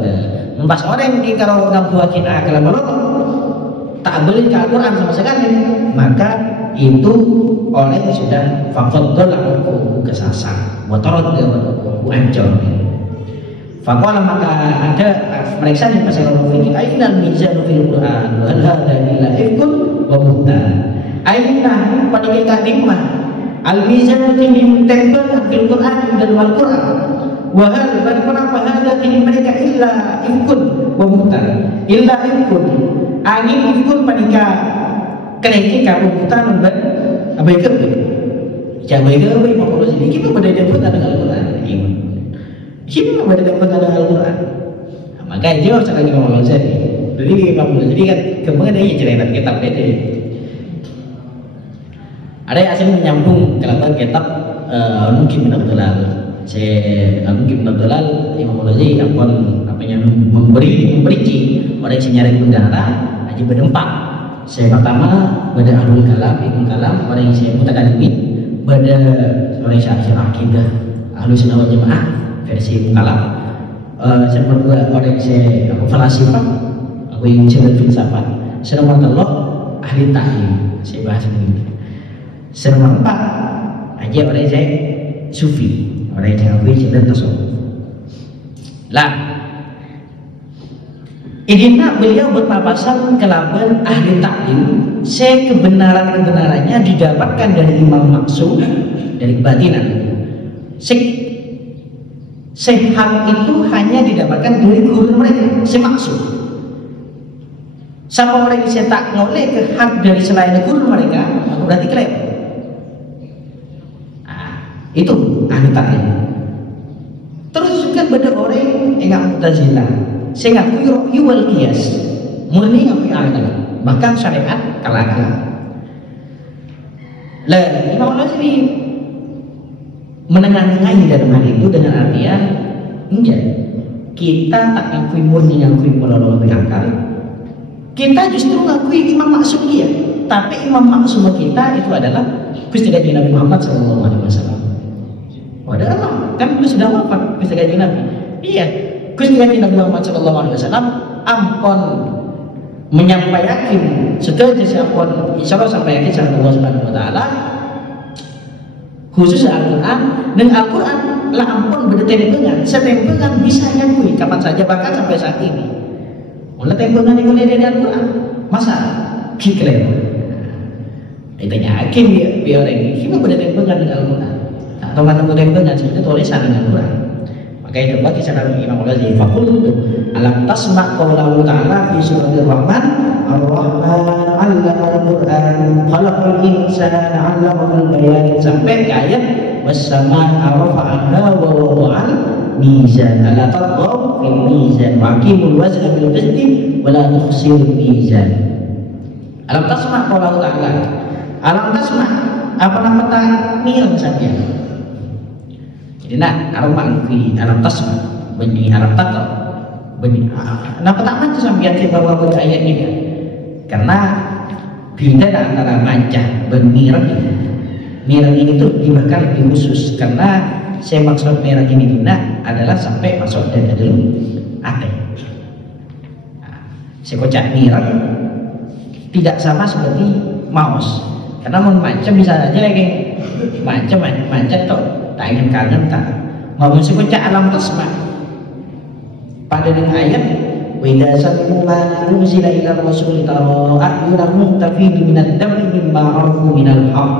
Membahas orang yang kalau dalam dua kita kalau melok tak beli Al-Quran sama sekali, maka itu orang yang sudah fakot dalam kesasar, motorot dengan ancol. Fakot maka ada mereka yang pasal fikih ainal mizan fil Quran wal hada illa ifkun wa buhtan. Ainal pada lima al-mizan ini tempelan fil Quran dan wal Quran. Wahal dan kenapa hada ini mereka illa ifkun wa buhtan. Illa ifkun. Angin ifkun pada kereki kamu buhtan dan abai kerja. Jangan abai makhluk ini kita pada dapat dengan Al-Quran. Siapa pada dapat dengan Al-Quran? Maka dia harus lagi ngomong saya. Jadi kan kemana dia cerita kitab ini. Ada yang asing menyambung kalau kitab mungkin benar-benar saya mungkin benar-benar Imam Ghazali akan memberi orang yang nyari udara aja berdempak. Saya pertama pada Ahlul Kalam, Ibnu Kalam, orang yang saya mutaqaddimin, pada orang yang syarah akidah Ahlus Sunnah wal Jamaah versi Ibnu Kalam. Saya kedua orang yang saya falasifah, aku yang cerdas filsafat. Saya nomor 3 ahli tahlil, saya bahas ini. Saya nomor 4 aja orang yang saya sufi, orang yang saya cerdas tasawuf. Lah Idina beliau berpapasan kelaban ahli taklim, kebenaran-kebenarannya didapatkan dari Imam Maksum, dari batinan. Hak itu hanya didapatkan dari guru mereka, maksum. Siapa orang yang tak ngoleh ke hak dari selain guru mereka, maka berarti klaim. Itu ahli taklim. Terus juga ada orang yang Mu'tazilah, saya ngakui ra'yu wal qiyas, murni ngakui akal, bahkan syariat kalah-kalah. Lah, Imam Al-Ghazali menengah-nengahi dalam hal itu dengan artian enggak, kita tak ngakui murni, ngakui melalui akal. Kita justru ngakui Imam Maksum dia, tapi Imam Maksum kita itu adalah Gusti Kanjeng Nabi Muhammad SAW. Padahal kan beliau sudah wafat, Gusti Kanjeng Nabi. Iya, Gusti Kanjeng Nabi Muhammad SAW ampun menyampaikan segala siapapun insyaallah sampaikan sama Allah Subhanahu wa taala khusus Al-Quran, dan Al-Quran lah ampun bertempengan, setempengan bisa nyakui kapan saja, bahkan sampai saat ini. Mulai tempengan yang mulai dari Al-Quran, masa diklaim? Ditanya hakim biar orang ini, siapa bertempengan dengan Al-Quran? Atau mana bertempengan seperti tulisan dengan Al-Quran? Maka itu bagi saudara Imam Al-Ghazali, faqultu alam tasma' qawlahu ta'ala fi suratul Rahman, Ar-Rahman 'allama al-Qur'an, khalaqal insana 'allamahu al-bayan, sampai ke ayat was-samaa'a rafa'aha wa wada'al mizan ala taghaw fil mizan wa aqimul wazna bil qisti wa la tukhsirul mizan. Alam tasma' qawlahu ta'ala, alam tasma' apa nama tak mirang saja. Jadi nak alam mangki alam tasma' bunyi alam takau bunyi kenapa tak macam sambian saya bawa baca ayat ini, karena beda antara mancah dan mirang ini tuh bahkan lebih khusus, karena saya maksud mirang ini adalah sampai masuk dan dalam hati. Saya kocak mirang tidak sama seperti mouse, karena mau macam bisa saja lagi macam tuh tak ingin kangen tak ngomong sekocak alam tasma' pada dengan ayat wa idza sami'u ma unzila ila rasul tara a'yunahum tafidu minad dam'i mimma 'arafu minal haqq.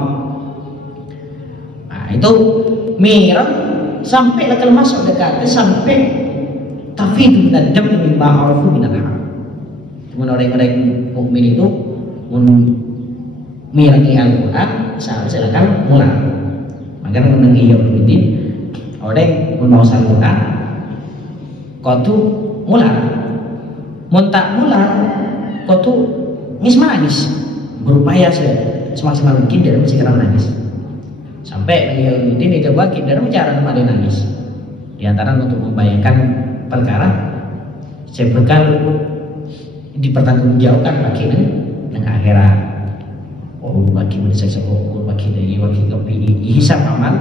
Nah itu mirang sampai lekal masuk dekat sampai tafidu minad dam'i mimma 'arafu minal haqq. Cuma orang-orang mukmin itu mirangi Al-Quran seharusnya kan mulai. Maka mengenai yaumidin orang mau Al-Quran kau tu mulai montak mulai kau tu nangis berupaya semaksimal mungkin dan mesti kena nangis sampai yaumidin itu bagi dan cara kemarin nangis di antara untuk membayangkan perkara saya bekal dipertanggungjawabkan bagi dengan akhirat. Bagi mendesak sebuah bagi dari wakil kopi hisap amal,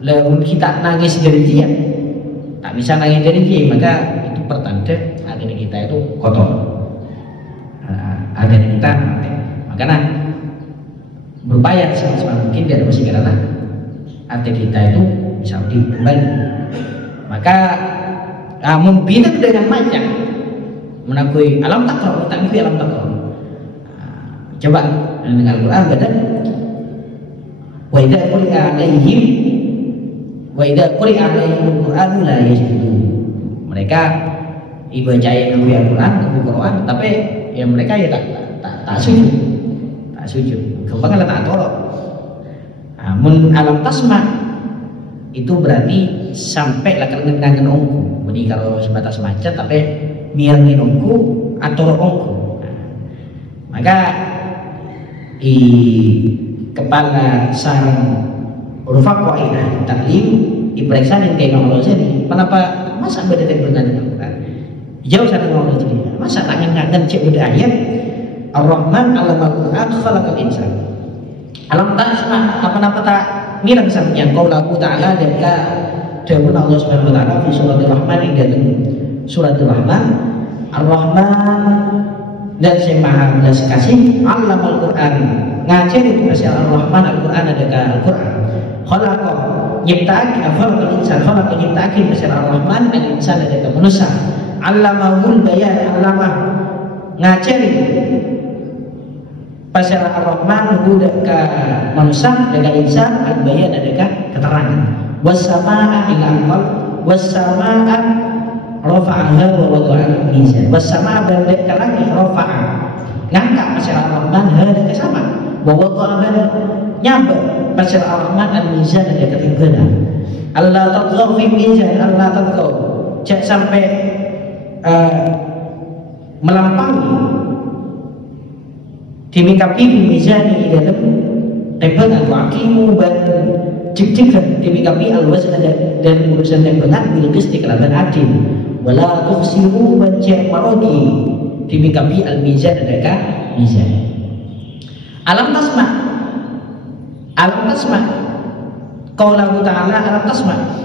lalu kita nangis dari dia, tak bisa nangis dari dia, maka itu pertanda hati kita itu kotor, hati kita, makanya berupaya semaksimal mungkin dari masih karena hati kita itu bisa dikembali, maka membina dengan macam menakui alam takwa, menakui alam takwa. Coba dengan Al-Quran badan wa idza quri'a alaihim al-Quran la yasjudun. Mereka ibadah Al-Quran, Al-Quran, tapi ya mereka ya tak sujud. Kembangan tak tolok. Mun alam tasma itu berarti sampai lakukan ngenangan ongku. Jadi kalau sebatas maca tapi miangin ongku atau ongku. Maka di kepala sarang Rufaq Waidah Taklim diperiksa dengan Imam Al-Ghazali, kenapa masa beda dengan Al-Quran? Jauh sana Imam Al-Ghazali, masa tangan-tangan cek beda ayat Ar-Rahman 'allama al-Qur'an khalaqal insan. Alam tasma apa-apa tak mirang sampeyan qaulullah ta'ala dan dawuh Allah Subhanahu wa taala di suratul Rahman dalam suratul Rahman Ar-Rahman dan saya maha belas kasih Allamal Quran ngajari kasih Ar-Rahman Al-Quran adakah Al-Quran khalaqah nyiptakan khalaqal insan khalaqah nyiptakan kasih Ar-Rahman al-insan adakah manusia allamahul bayan, allamah ngajari pasal ar-Rahman huda ka manusia dengan insan al-bayan adakah keterangan was-samaa ila aqal was-samaa rafa'aha wa wada'al mizan was-samaa balik kalami rafa'a ngangkat pasal ar-Rahman hada ka sama wa wada'al nyabak pasal ar-Rahman al-mizan adakah timbangan Allah tatghaw fi mizan Allah tatghaw jangan sampai melampaui dimikapi mizani di dalam timbangan waqimu dan cek-cekan dimikapi al-wazn dan urusan timbangan bil qisti kelaban adil wala tukhsiru dan cek marodi dimikapi al-mizan adakah mizan alam tasma qaulahu ta'ala alam tasma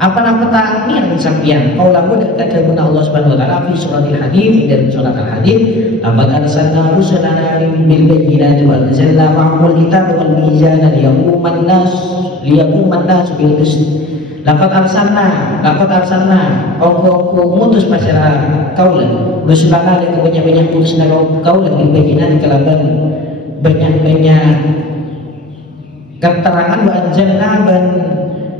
apa nama ta'ala yang sampian qaulahu kata guna Allah Subhanahu wa taala fi suratil hadid dalam surat al-hadid laqad arsalna rusulana bil bayyinati wa anzalna ma'ahumul kitaba wal mizana liyaquman nas bil qist laqad arsalna aku mutus masyarakat kaulan rusulana itu banyak putus kaulan bil bayyinati kalaban banyak keterangan wa anzalna ban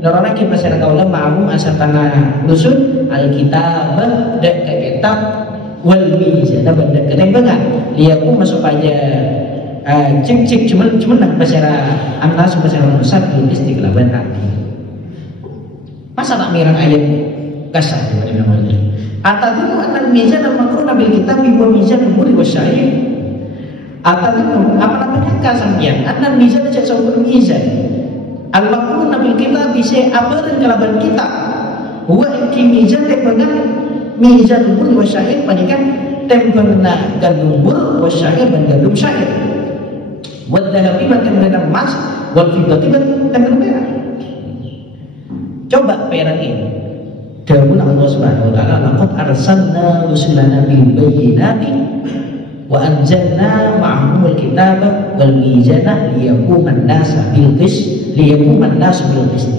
lorona ki masyarakat kaulan ma'ahum asatana rusul alkitab dak kitab wal mizan dan ketembangan liyaku masuk aja cek cuman masyarakat anas masyarakat besar di istiqlaban hati masa tak mirang ayat kasar daripada namanya atadunu anal mizan al-makruh bil kitab wa mizan umuri wasyai atadunu apa namanya kasampian anal mizan aja sawul mizan al-makruh bil kitab bisa apa dan kalaban kita huwa ki mizan tembangan mizan umur wa syair panikan tembangan gandumur wa syair dan gandum syair wad dhahabi dan tembangan emas wal fiddati dan tembangan perak coba perak ini dawuh Allah Subhanahu wa taala laqad arsalna rusulana bil bayyinati wa anzalna ma'ahumul kitaba wal mizana liyaquman nas bil qist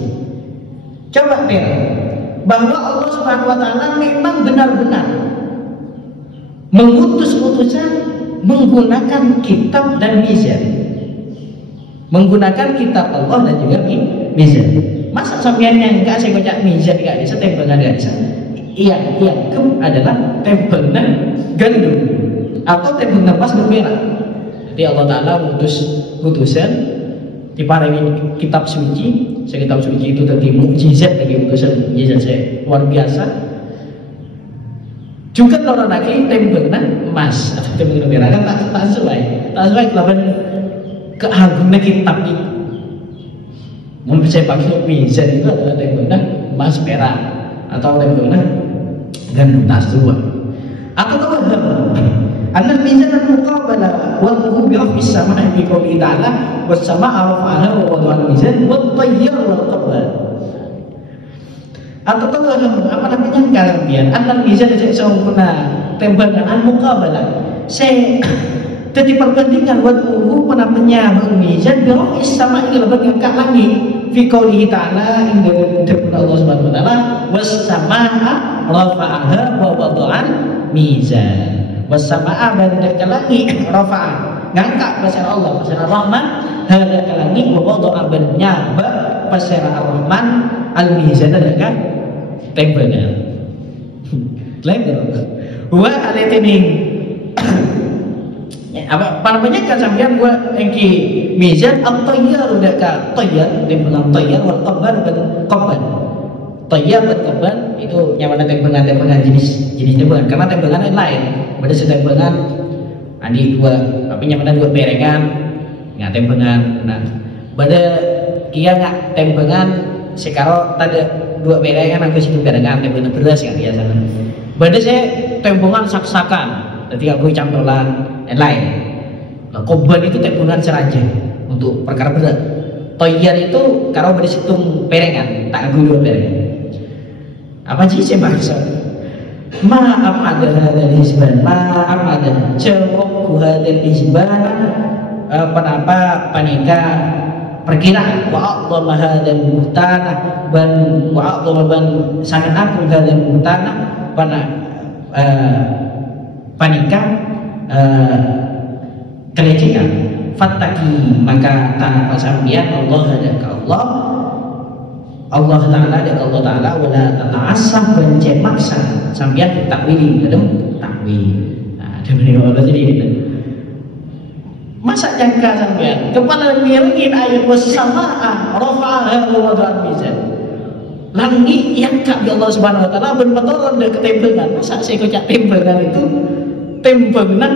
coba perak bahwa Allah Subhanahu wa taala memang benar-benar mengutus utusan menggunakan kitab dan mizan. Menggunakan kitab Allah dan juga mizan. Masa sampean nyangka saya baca mizan enggak bisa timbangan enggak bisa. Iya, adalah timbangan gandum atau timbangan pas merah. Jadi Allah taala mengutus utusan diparingi kitab suci. Kitab suci itu tadi mukjizat bagi utusan mukjizat saya luar biasa. Juga orang lagi tembakan emas atau tembakan merah kan tak sesuai kelaban keagungan kitab ini. Namun saya pakai mizan itu adalah tembakan emas merah atau tembakan gandum tak sesuai. Atau anal mizan al-muqabala wa huwa bi rafis sama'i fi qouli ta'ala was sama'a rafa'aha wa wada'al mizan wat tayyar wal qabal. Atau apa namanya kalian anal mizan saya sempurna tembakan al-muqabala saya jadi perbandingan wa huwa namanya mizan bi rafis sama'i lebih ke langit fi qouli ta'ala inda Allah Subhanahu wa taala was sama'a rafa'aha wa wada'al mizan wasama'a dan ke langit rafa'ah ngangkat pasal Allah pasal Ar-Rahman hada ke langit wa wada'a ban nyaba pasal Ar-Rahman al-mizan kan tembakan lebar wa alatini apa namanya kan sampean gua engki mizan at-tayyar udah ka tayyar timbangan tayyar wal qabban dan qabban tayyar dan qabban itu nyaman tembakan jenis tembakan karena tembakan lain pada setembakan adi dua tapi nyaman dua berengan nggak tembakan nah pada iya nggak tembakan sekarang tadi dua berengan aku situ berengan tembakan beras kan biasanya pada saya tembakan saksakan jadi aku campuran yang lain nah, qabban itu tembakan seraja untuk perkara berat tayyar itu kalau pada situ berengan tak aku dua berengan apa sih saya bahasa ma'am ada hadal hizban ma'am ada cewok hadal hizban penapa panika perkiraan wa'adham hadal muhtana ban wa'adham ban sangat agung hadal muhtana panika kelecehan. Fattaki, maka tanpa sambian Allah ada ke Allah Ta'ala ada ke Allah Ta'ala, wala tata'assaf bencet maksa sambian takwil dalam takwil. Nah, ada Allah jadi gitu. Masa jangka sampean kepala ngirengin ayat wassama'a rafa'aha wa wada'al mizan. Langit yang kak Allah Subhanahu wa taala ben petoron dek ketempengan. Masa saya kocak tempengan itu tempengan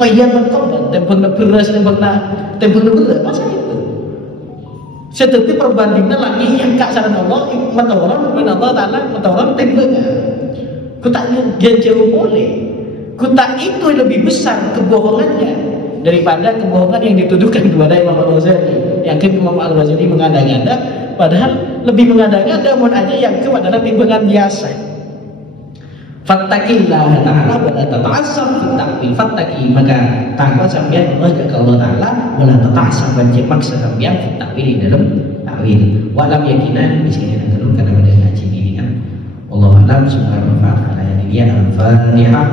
tayaman korban, tempengan beras, tempengan beras. Masa itu seperti perbandingan langit yang kak saran Allah petoron ben Allah taala petoron tempengan. Kutak jauh boleh. Kutak itu lebih besar kebohongannya daripada kebohongan yang dituduhkan kepada Imam Al-Ghazali. Yang Imam Al-Ghazali mengada-ngada, padahal lebih mengada-ngada mohon aja yang adalah timbangan biasa. Fattaqillah ta'ala wa la tata'assaf fi ta'wil. Fattaqi, maka takwa sampeyan Allah ke Allah Ta'ala, wa la tata'assaf banjir maksa sampeyan fi ta'wil dalam ta'wil. Wa lam yakinan di sini nak karena pada ngaji ini kan. Wallahu a'lam, semoga bermanfaat. Al-Fatihah.